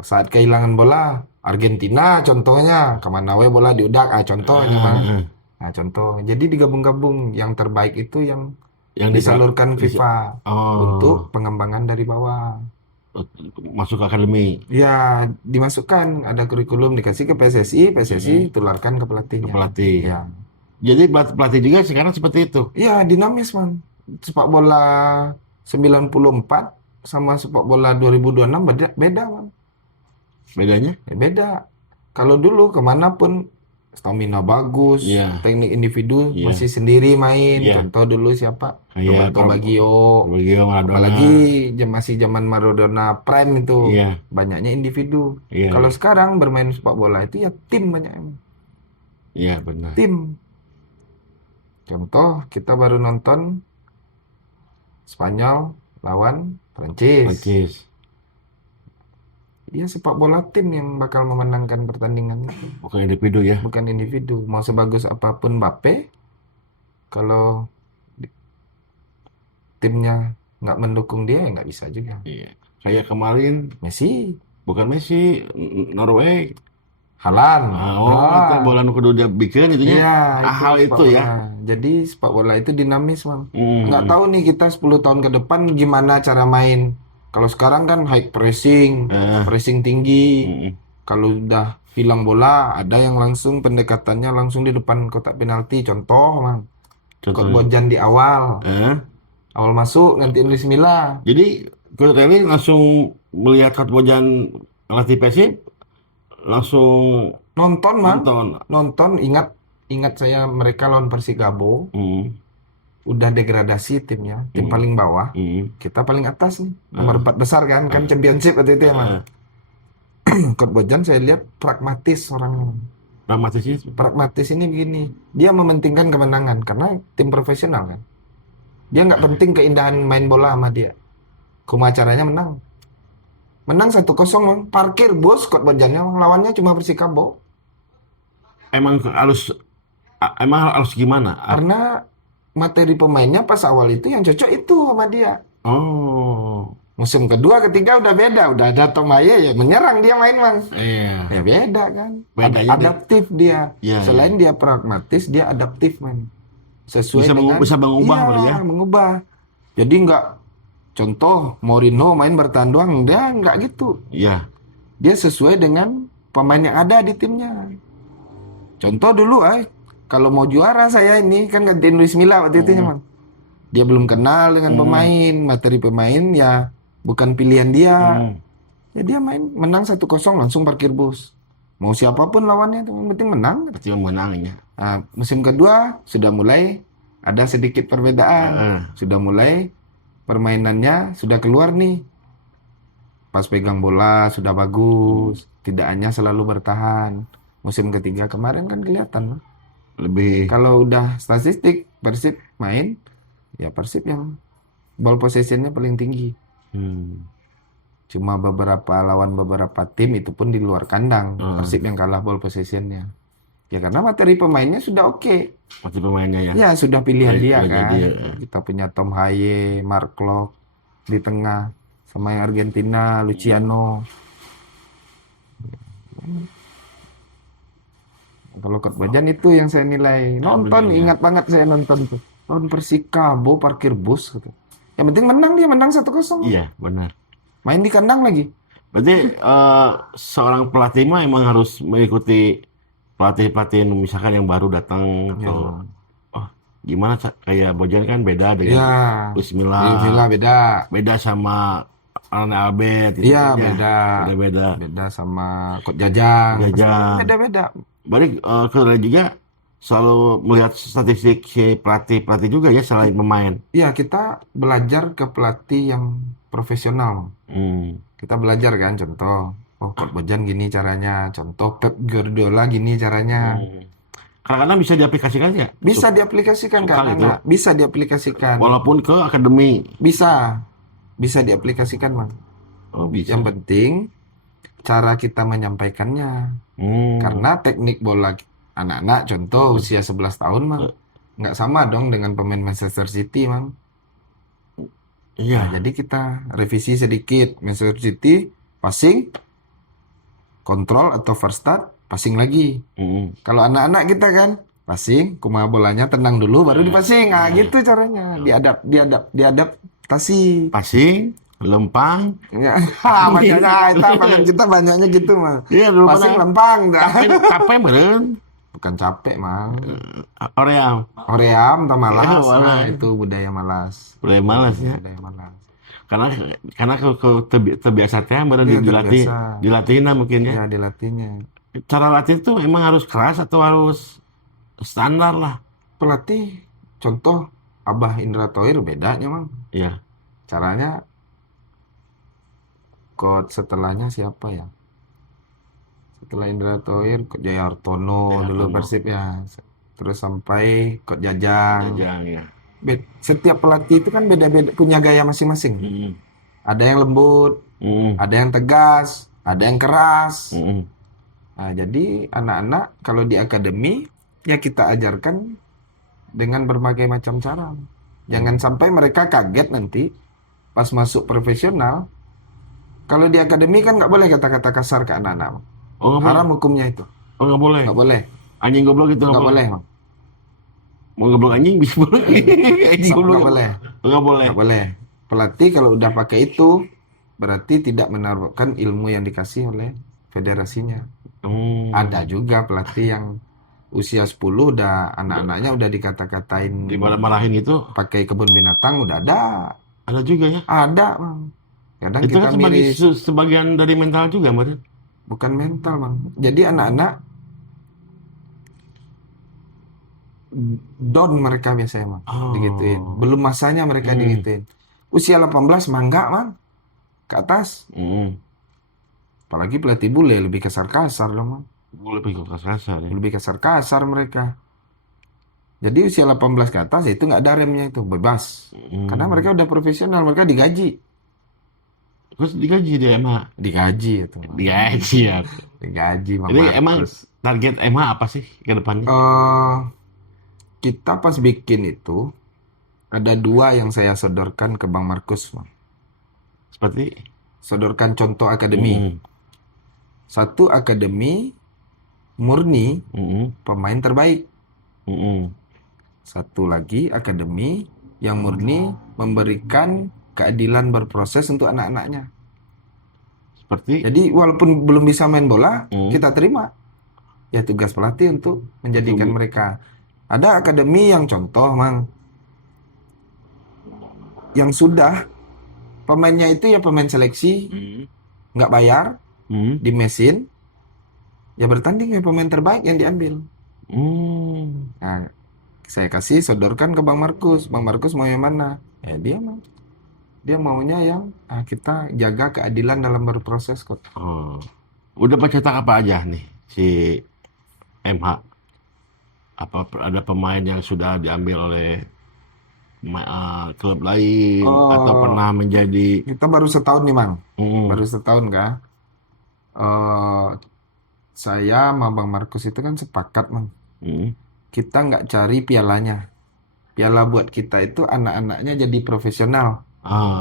Saat kehilangan bola, Argentina contohnya, kemana we bola diudak, contohnya, Mang. Nah, contoh. Jadi digabung-gabung. Yang terbaik itu yang disalurkan FIFA untuk pengembangan dari bawah. Masuk ke akademi. Ya, dimasukkan, ada kurikulum dikasih ke PSSI tularkan ke pelatihnya. Pelatih. Ya. Jadi pelatih juga sekarang seperti itu. Ya, dinamis, Man. Sepak bola 94 sama sepak bola 2026 beda, Man. Bedanya? Ya, beda. Kalau dulu kemanapun stamina bagus, teknik individu masih sendiri main. Contoh dulu siapa? Roberto Baggio, apalagi masih zaman Maradona Prime itu, banyaknya individu. Kalau sekarang bermain sepak bola itu ya tim banyak. Iya, benar. Tim. Contoh kita baru nonton Spanyol lawan Prancis. Iya, sepak bola tim yang bakal memenangkan pertandingan. Bukan individu ya? Bukan individu. Mau sebagus apapun Mbappe, kalau timnya nggak mendukung dia, ya nggak bisa juga. Iya. Kayak kemarin Messi. Bukan Messi, Norway. Haaland. Itu bola nu kudu dia bikin itu ya. Hal itu ya. Jadi sepak bola itu dinamis, Mang. Nggak tahu nih kita 10 tahun ke depan gimana cara main. Kalau sekarang kan high pressing, pressing tinggi. Kalau udah hilang bola, ada yang langsung pendekatannya langsung di depan kotak penalti. Contoh, Mang. Bojan di awal. Awal masuk, gantiin Luis Milla. Jadi, Coach Rally langsung melihat Bojan ngelatih Persib, langsung nonton, Man. Nonton, ingat saya mereka lawan Persikabo. Udah degradasi timnya, tim paling bawah. Kita paling atas nih, nomor 4 besar kan championship waktu itu ya, Man. Coach Bojan saya lihat pragmatis orangnya. Pragmatis ini begini, dia mementingkan kemenangan karena tim profesional kan. Dia nggak penting keindahan main bola sama dia. Kuma acaranya menang. Menang 1-0, Mang. Parkir bos Coach Bojannya, lawannya cuma Persikabo. Emang harus gimana? Karena materi pemainnya pas awal itu yang cocok itu sama dia. Musim kedua, ketiga udah beda. Udah ada Tomaye ya menyerang dia main, Mang. Iya. Ya beda kan. Adaptif dia. Selain dia pragmatis, dia adaptif, Man. Sesuai bisa mengubah ya. Mengubah. Jadi nggak, contoh Mourinho main bertahan doang, dia nggak gitu. Iya. Dia sesuai dengan pemain yang ada di timnya. Contoh dulu, kalau mau juara saya ini kan gantiin Luis Milla waktu itu, Man. Dia belum kenal dengan pemain, materi pemain ya bukan pilihan dia. Ya dia menang 1-0 langsung parkir bus. Mau siapapun lawannya, yang penting menang. Pasti menangnya. Nah, musim kedua sudah mulai ada sedikit perbedaan. Sudah mulai permainannya sudah keluar nih. Pas pegang bola sudah bagus. Tidak hanya selalu bertahan. Musim ketiga kemarin kan kelihatan. Lebih Kalau udah statistik Persib main, ya Persib yang ball possessionnya paling tinggi. Cuma lawan beberapa tim itu pun di luar kandang. Persib yang kalah ball possessionnya. Ya karena materi pemainnya sudah oke. materi pemainnya ya. Ya sudah pilihan dia Pilihan kan. dia. Kita punya Tom Haye, Mark Klok di tengah. Sama yang Argentina, Luciano. Kalau Coach Bojan itu yang saya nilai. Nonton, ingat banget saya nonton tuh. Lawan Persikabo parkir bus gitu. Yang penting menang, dia menang 1-0. Iya, benar. Main di kandang lagi. Berarti seorang pelatih mah emang harus mengikuti pelatih-pelatih misalkan yang baru datang atau gimana kayak Bojan kan beda dengan Ya, Luis Milla. Villa beda. Beda sama Arne Albert. Iya, beda. Beda. Beda sama Coach Jajang. Jajang. Beda-beda. Berarti kalian juga selalu melihat statistik si pelatih juga ya selain pemain. Iya, kita belajar ke pelatih yang profesional. Kita belajar kan, contoh. Oh, Coach Bojan gini caranya. Contoh Pep Guardiola gini caranya. Kadang-kadang bisa diaplikasikan ya? Bisa diaplikasikan kan, anak. Bisa diaplikasikan. Walaupun ke akademi. Bisa. Bisa diaplikasikan, Mang. Oh, bisa. Yang penting cara kita menyampaikannya. Karena teknik bola anak-anak contoh usia 11 tahun Mang nggak sama dong dengan pemain Manchester City Mang. Iya. Nah, jadi kita revisi sedikit. Manchester City passing, kontrol atau first start, passing lagi. Kalau anak-anak kita kan passing, kumaha bolanya tenang dulu baru dipassing. Nah, gitu caranya. Diadaptasi. Passing, lempang. Ya, banyaknya kita banyaknya gitu mah. Iya, dulu Passing lempang dah. capek meren. Bukan capek, Mang. Oream. Oream tak malas. Ya, malas. Nah, itu budaya malas. Budaya malas ya. Budaya malas. Karena terbiasa teh meren Iya, dilatihin mungkin ya. Ya, dilatihnya. Cara latih tuh emang harus keras atau harus standar lah. Pelatih contoh Abah Indra Thoir bedanya, Mang. Iya. Caranya coach setelahnya siapa ya? Setelah Indra Thoir, Coach Jaya Hartono dulu Persib ya. Terus sampai Coach Jajang. Ya. Setiap pelatih itu kan beda-beda, punya gaya masing-masing. Ada yang lembut, ada yang tegas, ada yang keras. Nah, jadi anak-anak kalau di akademi ya kita ajarkan dengan berbagai macam cara. Jangan sampai mereka kaget nanti pas masuk profesional. Kalau di akademi kan nggak boleh kata-kata kasar ke anak-anak. Oh, haram hukumnya itu. Oh, nggak boleh. Nggak boleh. Anjing goblok itu Nggak boleh, Mang. Mau goblok anjing bisa boleh. Anjing goblok Nggak boleh. Nggak boleh. Nggak boleh. Pelatih kalau udah pakai itu berarti tidak menaruhkan ilmu yang dikasih oleh federasinya. Ada juga pelatih yang usia 10 udah anak-anaknya udah dikata-katain Dimarah-marahin itu. pakai kebun binatang udah ada. Ada juga ya. Ada, Bang. Kadang Itu kita kan sebagian dari mental juga, Mbak. bukan mental, Bang. Jadi anak-anak down mereka biasanya, Bang. Digituin. Belum masanya mereka digituin. Usia 18 mangga, Bang. Ke atas. Apalagi pelatih bule lebih kasar-kasar loh, Bang. Lebih kasar ya. Lebih kasar-kasar mereka. Jadi usia 18 ke atas itu nggak ada remnya itu, bebas. Karena mereka udah profesional, mereka digaji. Terus digaji dia emang. Digaji itu. Bang. Digaji ya. Digaji, Bang. Jadi emang Markus. target emang apa sih ke depannya? Kita pas bikin itu ada 2 yang saya sodorkan ke Bang Markus, Bang. Seperti Sodorkan contoh akademi. 1 akademi murni pemain terbaik. 1 lagi akademi yang murni memberikan keadilan berproses untuk anak-anaknya. seperti Jadi walaupun belum bisa main bola, kita terima. Ya tugas pelatih untuk menjadikan mereka. Ada akademi yang contoh, Mang. yang sudah pemainnya itu ya pemain seleksi, nggak bayar, di mesin, ya bertanding ya pemain terbaik yang diambil. Nah, saya kasih sodorkan ke Bang Markus. Bang Markus mau yang mana? Ya dia maunya yang kita jaga keadilan dalam berproses kok. Udah pencetak apa aja nih si MH? Apa ada pemain yang sudah diambil oleh klub lain atau pernah menjadi? Kita baru setahun nih, Mang. Baru setahun kah? Saya sama Bang Markus itu kan sepakat, Mang. Kita nggak cari pialanya. Piala buat kita itu anak-anaknya jadi profesional.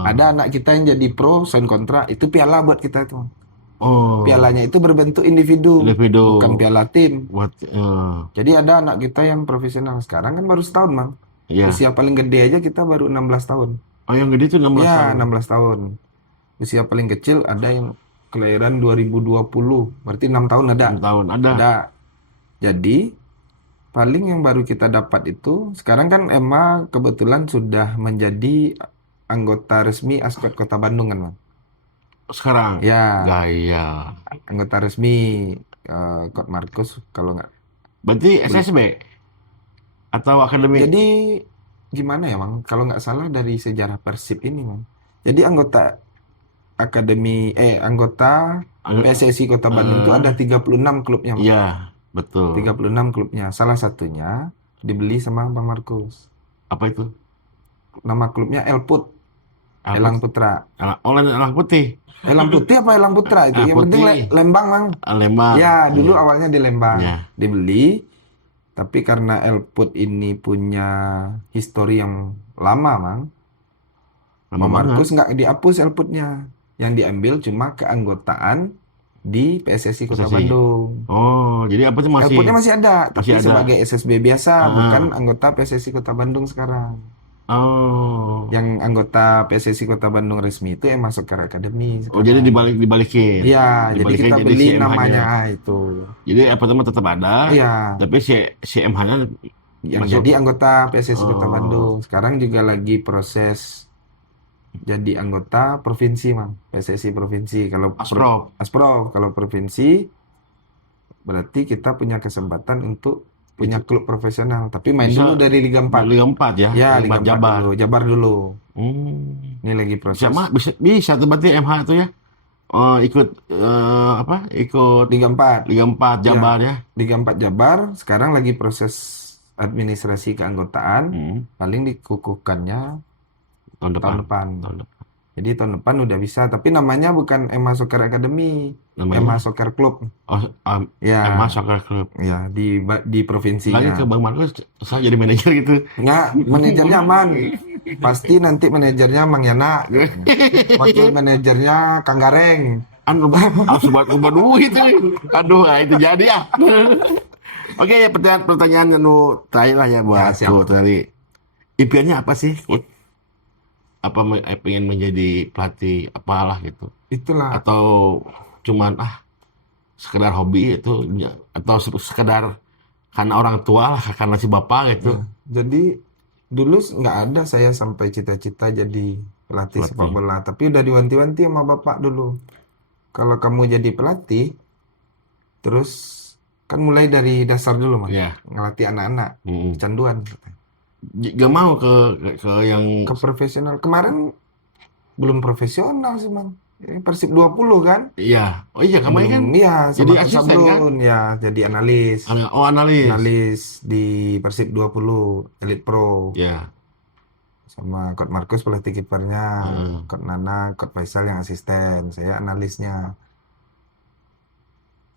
Ada anak kita yang jadi pro, sign kontrak, itu piala buat kita itu. Pialanya itu berbentuk individu, bukan piala tim. Jadi ada anak kita yang profesional. Sekarang kan baru setahun, Mang. Usia paling gede aja kita baru 16 tahun. Oh, yang gede itu 16 Ya, tahun. 16 tahun. Usia paling kecil ada yang kelahiran 2020. Berarti 6 tahun ada. 6 tahun ada. Jadi, paling yang baru kita dapat itu, sekarang kan Emma kebetulan sudah menjadi anggota resmi Askot Kota Bandung kan, Mang? Sekarang? Ya. Gaya. Anggota resmi Coach Markus kalau nggak. Berarti SSB? Atau akademi? Jadi gimana ya, Mang? Kalau nggak salah dari sejarah Persib ini, Mang. Jadi anggota PSSI Kota Bandung itu ada 36 klubnya, Mang. Iya, betul. 36 klubnya. Salah satunya dibeli sama Bang Markus. Apa itu? Nama klubnya Elput. Elang Putra. Elang Putih. Elang Putih apa Elang Putra itu? Yang penting Lembang, Mang. Lembang. Ya, dulu awalnya di Lembang. Ya. Dibeli. Tapi karena Elput ini punya histori yang lama, Mang. Bang Markus nggak dihapus Elputnya. Yang diambil cuma keanggotaan di PSSI Kota Bandung. Oh, jadi apa itu Elputnya masih ada, tapi ada. sebagai SSB biasa, bukan anggota PSSI Kota Bandung sekarang. Yang anggota PSSI Kota Bandung resmi itu masuk ke akademi sekarang. Oh, jadi dibalikin. Iya, jadi kita beli namanya itu. Jadi apa teman tetap ada. Iya. Tapi si MH-nya yang jadi anggota PSSI Kota Bandung. Sekarang juga lagi proses jadi anggota provinsi, Mang. PSSI provinsi. Kalau Asprov. Kalau provinsi berarti kita punya kesempatan untuk punya klub profesional, tapi main dulu dari Liga 4. Liga 4 ya. Ya, Liga 4 Jabar. Jabar dulu. Ini lagi proses. Bisa tuh berarti MH itu ya. Ikut ikut Liga 4 Jabar ya. Liga 4 Jabar sekarang lagi proses administrasi keanggotaan. Paling dikukuhkannya tahun depan. Jadi tahun depan udah bisa, tapi namanya bukan Emma Soccer Academy, Emma Soccer Club. Ya. Emma Soccer Club. Ya, di provinsinya. Lagi ke Bang Markus, saya jadi manajer gitu. Nggak, manajernya aman. Pasti nanti manajernya Mang Yana. Wakil manajernya Kang Gareng. Sobat duit ini. Aduh, itu jadi ya. Oke, pertanyaan terakhir lah ya buat tadi. Impiannya apa sih? Apa pengen menjadi pelatih apalah gitu? Itulah. Atau cuman sekedar hobi itu, atau sekedar karena orang tua lah, karena si bapak gitu. Jadi dulu nggak ada saya sampai cita-cita jadi pelatih sepak bola, tapi udah diwanti-wanti sama bapak dulu. Kalau kamu jadi pelatih, terus kan mulai dari dasar dulu, Mas. Ngelatih anak-anak, kecanduan. Gak mau ke yang ke profesional. Kemarin belum profesional sih, Mang. Persib 20 kan? Iya. Oh iya, kemarin kan? Iya, jadi sama asisten kan? Ya, jadi analis. Analis. Analis di Persib 20 Elite Pro. Iya. Sama Coach Markus pelatih kipernya, Coach Nana, Coach Faisal yang asisten, saya analisnya.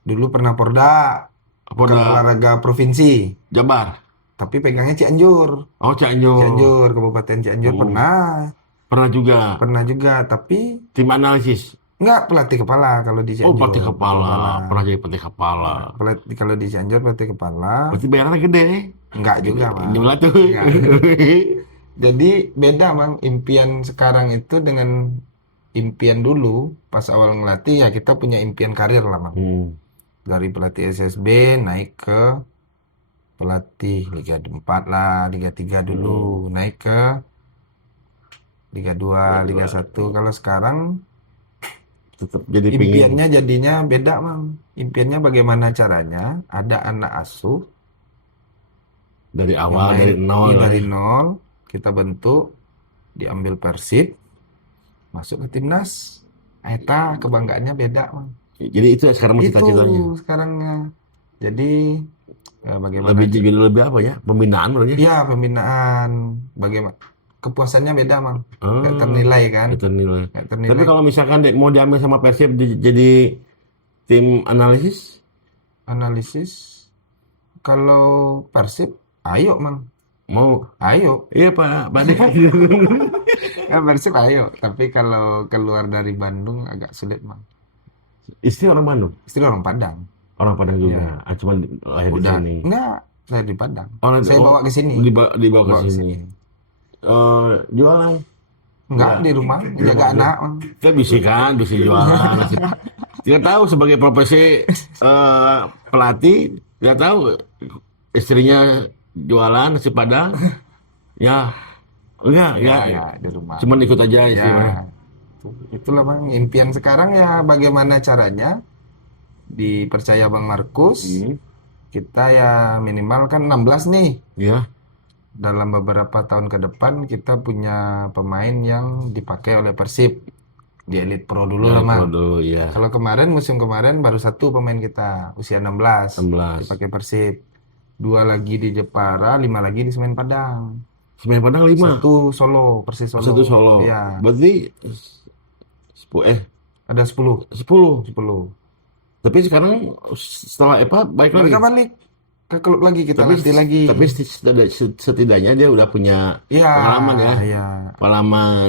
Dulu pernah Porda olahraga provinsi Jabar. Tapi pegangnya Cianjur. Oh, Cianjur. Kabupaten Cianjur pernah. Pernah juga, tapi tim analisis. Enggak, pelatih kepala kalau di Cianjur. Oh, pelatih kepala. Pernah jadi pelatih kepala. Kalau di Cianjur pelatih kepala. Berarti bayarannya gede. Enggak juga, Mang. Jumlah tuh. Jadi beda, Mang. Impian sekarang itu dengan impian dulu pas awal ngelatih, ya kita punya impian karir lah, Mang. Dari pelatih SSB naik ke pelatih Liga 4 lah, Liga 3 dulu, naik ke Liga 2, Liga 1. Kalau sekarang Tetap jadi pingin impiannya jadinya beda, Mang. Impiannya bagaimana caranya ada anak asuh dari yang awal, main dari nol iya, lah dari ya. nol, kita bentuk, diambil Persib, masuk ke timnas. Eta kebanggaannya beda, Mang. Jadi itu sekarang mau Itu cita-citanya. sekarangnya. Jadi bagaimana Lebih jadi lebih apa ya? Pembinaan loh ya. ya pembinaan, bagaimana kepuasannya beda, Mang. Nggak Ah, ternilai kan? itu nilai. Nggak Tapi ternilai. kalau misalkan mau diambil sama Persib jadi tim analisis, Analisis kalau Persib, ayo, Mang. mau? Ayo. Iya Pak, Pak Ade. Ya Persib ayo. Tapi kalau keluar dari Bandung agak sulit, Mang. Istri orang Bandung, Istri orang Padang. orang Padang juga. Ya, Cuma lahir di udah. sini. Enggak, saya di Padang. Oh, Saya bawa ke sini. dibawa ke Bawa ke sini. sini. Jualan. Enggak, Ya. di rumah. Di Jaga rumah. anak, Mang. Saya bisa jualan. Tidak tahu sebagai profesi pelatih, tidak tahu istrinya jualan nasi Padang. Ya, enggak, Ya, di rumah. cuman ikut aja Ya, istilahnya. itulah, Bang. Impian sekarang ya bagaimana caranya dipercaya Bang Markus. Kita ya minimal kan 16 nih. Ya, Dalam beberapa tahun ke depan kita punya pemain yang dipakai oleh Persib di Elite Pro dulu lah, Mang. dulu ya. Kalau musim kemarin baru satu pemain kita usia 16 16. dipakai Persib. 2 lagi di Jepara, 5 lagi di Semen Padang. Semen Padang 5, Satu Solo, Persis Solo. satu Solo. Iya, Berarti 10, ada 10. 10. 10. Tapi sekarang setelah EPA baik lagi. Mereka balik ke klub lagi, kita Tapi nanti lagi. tapi setidaknya dia udah punya Iya, pengalaman ya. iya. Pengalaman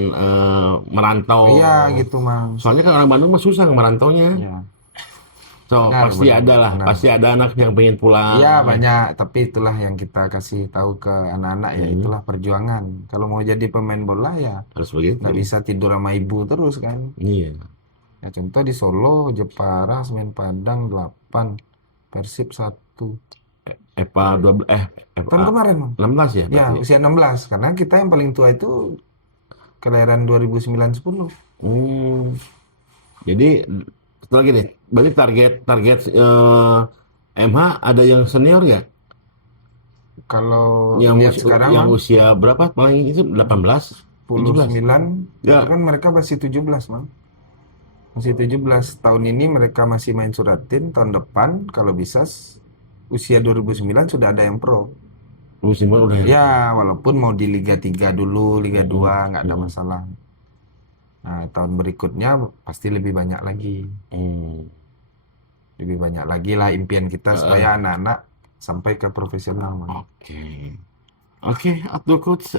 merantau. Iya gitu, Mang. Soalnya kan orang Bandung mah susah merantaunya. Iya. So, Benar, pasti benar, ada lah, benar. pasti ada anak yang pengen pulang. Iya banyak, tapi itulah yang kita kasih tahu ke anak-anak ya, itulah perjuangan. Kalau mau jadi pemain bola ya Harus begitu. nggak bisa tidur sama ibu terus kan. Iya. Ya contoh di Solo, Jepara, Semen Padang 8, Persib 1. EPA 12 Tahun kemarin, Mang. 16 ya Ya, berarti. usia 16 karena kita yang paling tua itu kelahiran 2009-10. Jadi satu lagi nih, berarti target MH ada yang senior nggak? Kalau Yang lihat sekarang, yang Mang, usia berapa? Paling itu 18, 17. 9, Ya. itu kan mereka masih 17, Mang. Masih 17. Tahun ini mereka masih main Suratin, tahun depan kalau bisa usia 2009 sudah ada yang pro. Musim baru udah Ya, walaupun mau di Liga 3 dulu, Liga 2 nggak ada masalah. Nah, tahun berikutnya pasti lebih banyak lagi. Lebih banyak lagi lah impian kita supaya anak-anak sampai ke profesional, Mang. Oke, Abdul Coach.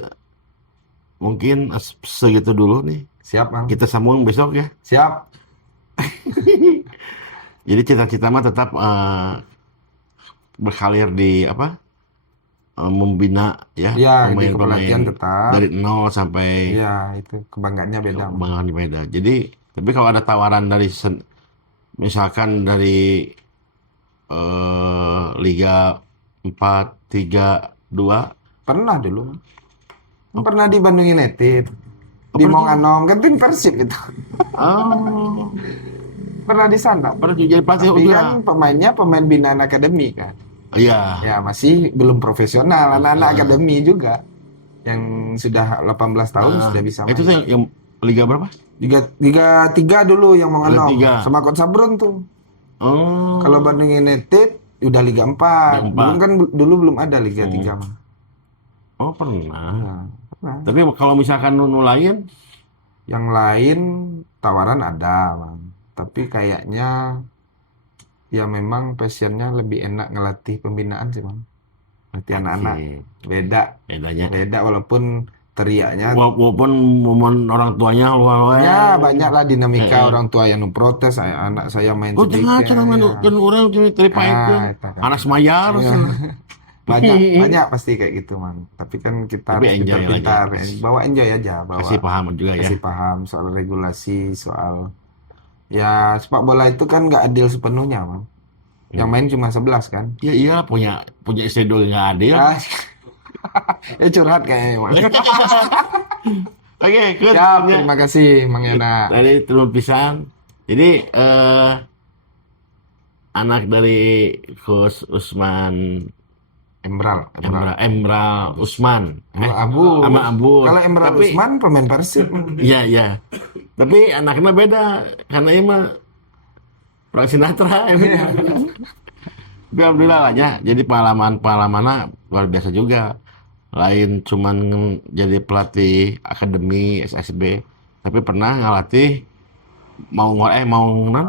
Mungkin segitu dulu nih. Siap, Mang. Kita sambung besok ya. Siap. Jadi cita-cita mah tetap berkalir di apa? Membina ya Ya, di pemain-pemain kepelatihan tetap. dari nol sampai Ya, itu kebanggaannya beda, Mang. Bang beda. Jadi, tapi kalau ada tawaran dari misalkan dari Liga 4, 3, 2, Pernah dulu, Mang. Pernah di Bandung United. Di pernah? Monganom, kan tim Persib itu. oh, Pernah di sana. pernah jadi pelatih Tapi udah. kan pemainnya pemain binaan akademi kan. Iya. Ya masih belum profesional, anak-anak akademi juga. Yang sudah 18 tahun sudah bisa Itu main. yang Liga berapa? Liga 3 dulu yang mau Liga nganong. 3. Sama Kot Sabrun tuh. Oh. Kalau Bandung United udah Liga 4. Liga 4. Belum kan dulu belum ada Liga 3 mah. Oh, pernah. Nah, pernah. Tapi kalau misalkan lain, Yang lain tawaran ada, Mang. Tapi kayaknya ya memang passionnya lebih enak ngelatih pembinaan sih, Mang. Latih anak-anak. Beda. bedanya. Beda walaupun teriaknya. Walaupun momen orang tuanya Ya banyak lah dinamika orang tua yang protes, anak saya main Oh, jangan sedikit. main kan orang terima itu. Itu kan. Anak semayar. Banyak pasti kayak gitu, Man. Tapi kan kita Tapi harus enjoy pintar-pintar, aja. bawa enjoy aja, bawa Kasih paham juga ya. kasih paham soal regulasi, soal ya sepak bola itu kan nggak adil sepenuhnya, Man. Yang main cuma 11 kan. Ya iya punya schedule nggak adil. Ah, curhat kayaknya, Man. Oke, Coach. Siap, Ya. terima kasih Mang Yana. Tadi terus pisan. Jadi anak dari Coach Usman Emral Usman. Abu. Sama Abu. Kalau Emral Tapi- Usman pemain Persib. Iya, iya. Tapi anaknya beda karena ini mah Frank Sinatra. Tapi alhamdulillah lah ya. Jadi pengalamannya luar biasa juga. Lain cuman jadi pelatih akademi SSB, tapi pernah ngelatih mau nganom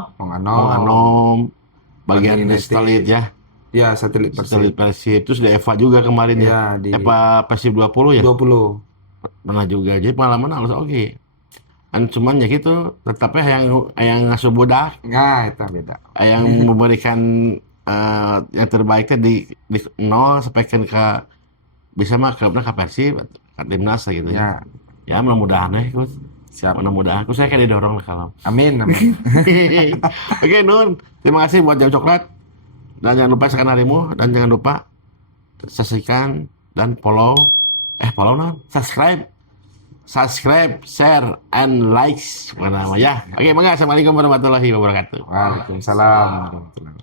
bagian United. satelit ya. Ya, satelit Satelit Persib. Persib. Terus di Eva juga kemarin ya. Ya, di Eva Persib 20 ya. 20. Pernah juga. Jadi pengalaman harus oke. Kan cuman ya gitu, tetapnya yang ngasuh budak, Nah, itu beda. yang memberikan yang terbaiknya di nol sampai ke bisa mah klubnya ke Persib, ke timnas gitu ya. Ya, Ya mudah-mudahan ya, Coach. siap. Mudah-mudahan. Aku saya kayak didorong lah kalau. Amin, amin. Oke, Nun. Terima kasih buat jam coklat. Dan jangan lupa sekarang harimu. Dan jangan lupa saksikan dan follow. Follow Nun. Subscribe, share, and likes. Mana namanya. Oke, mangga. Assalamualaikum warahmatullahi wabarakatuh. Waalaikumsalam warahmatullahi wabarakatuh.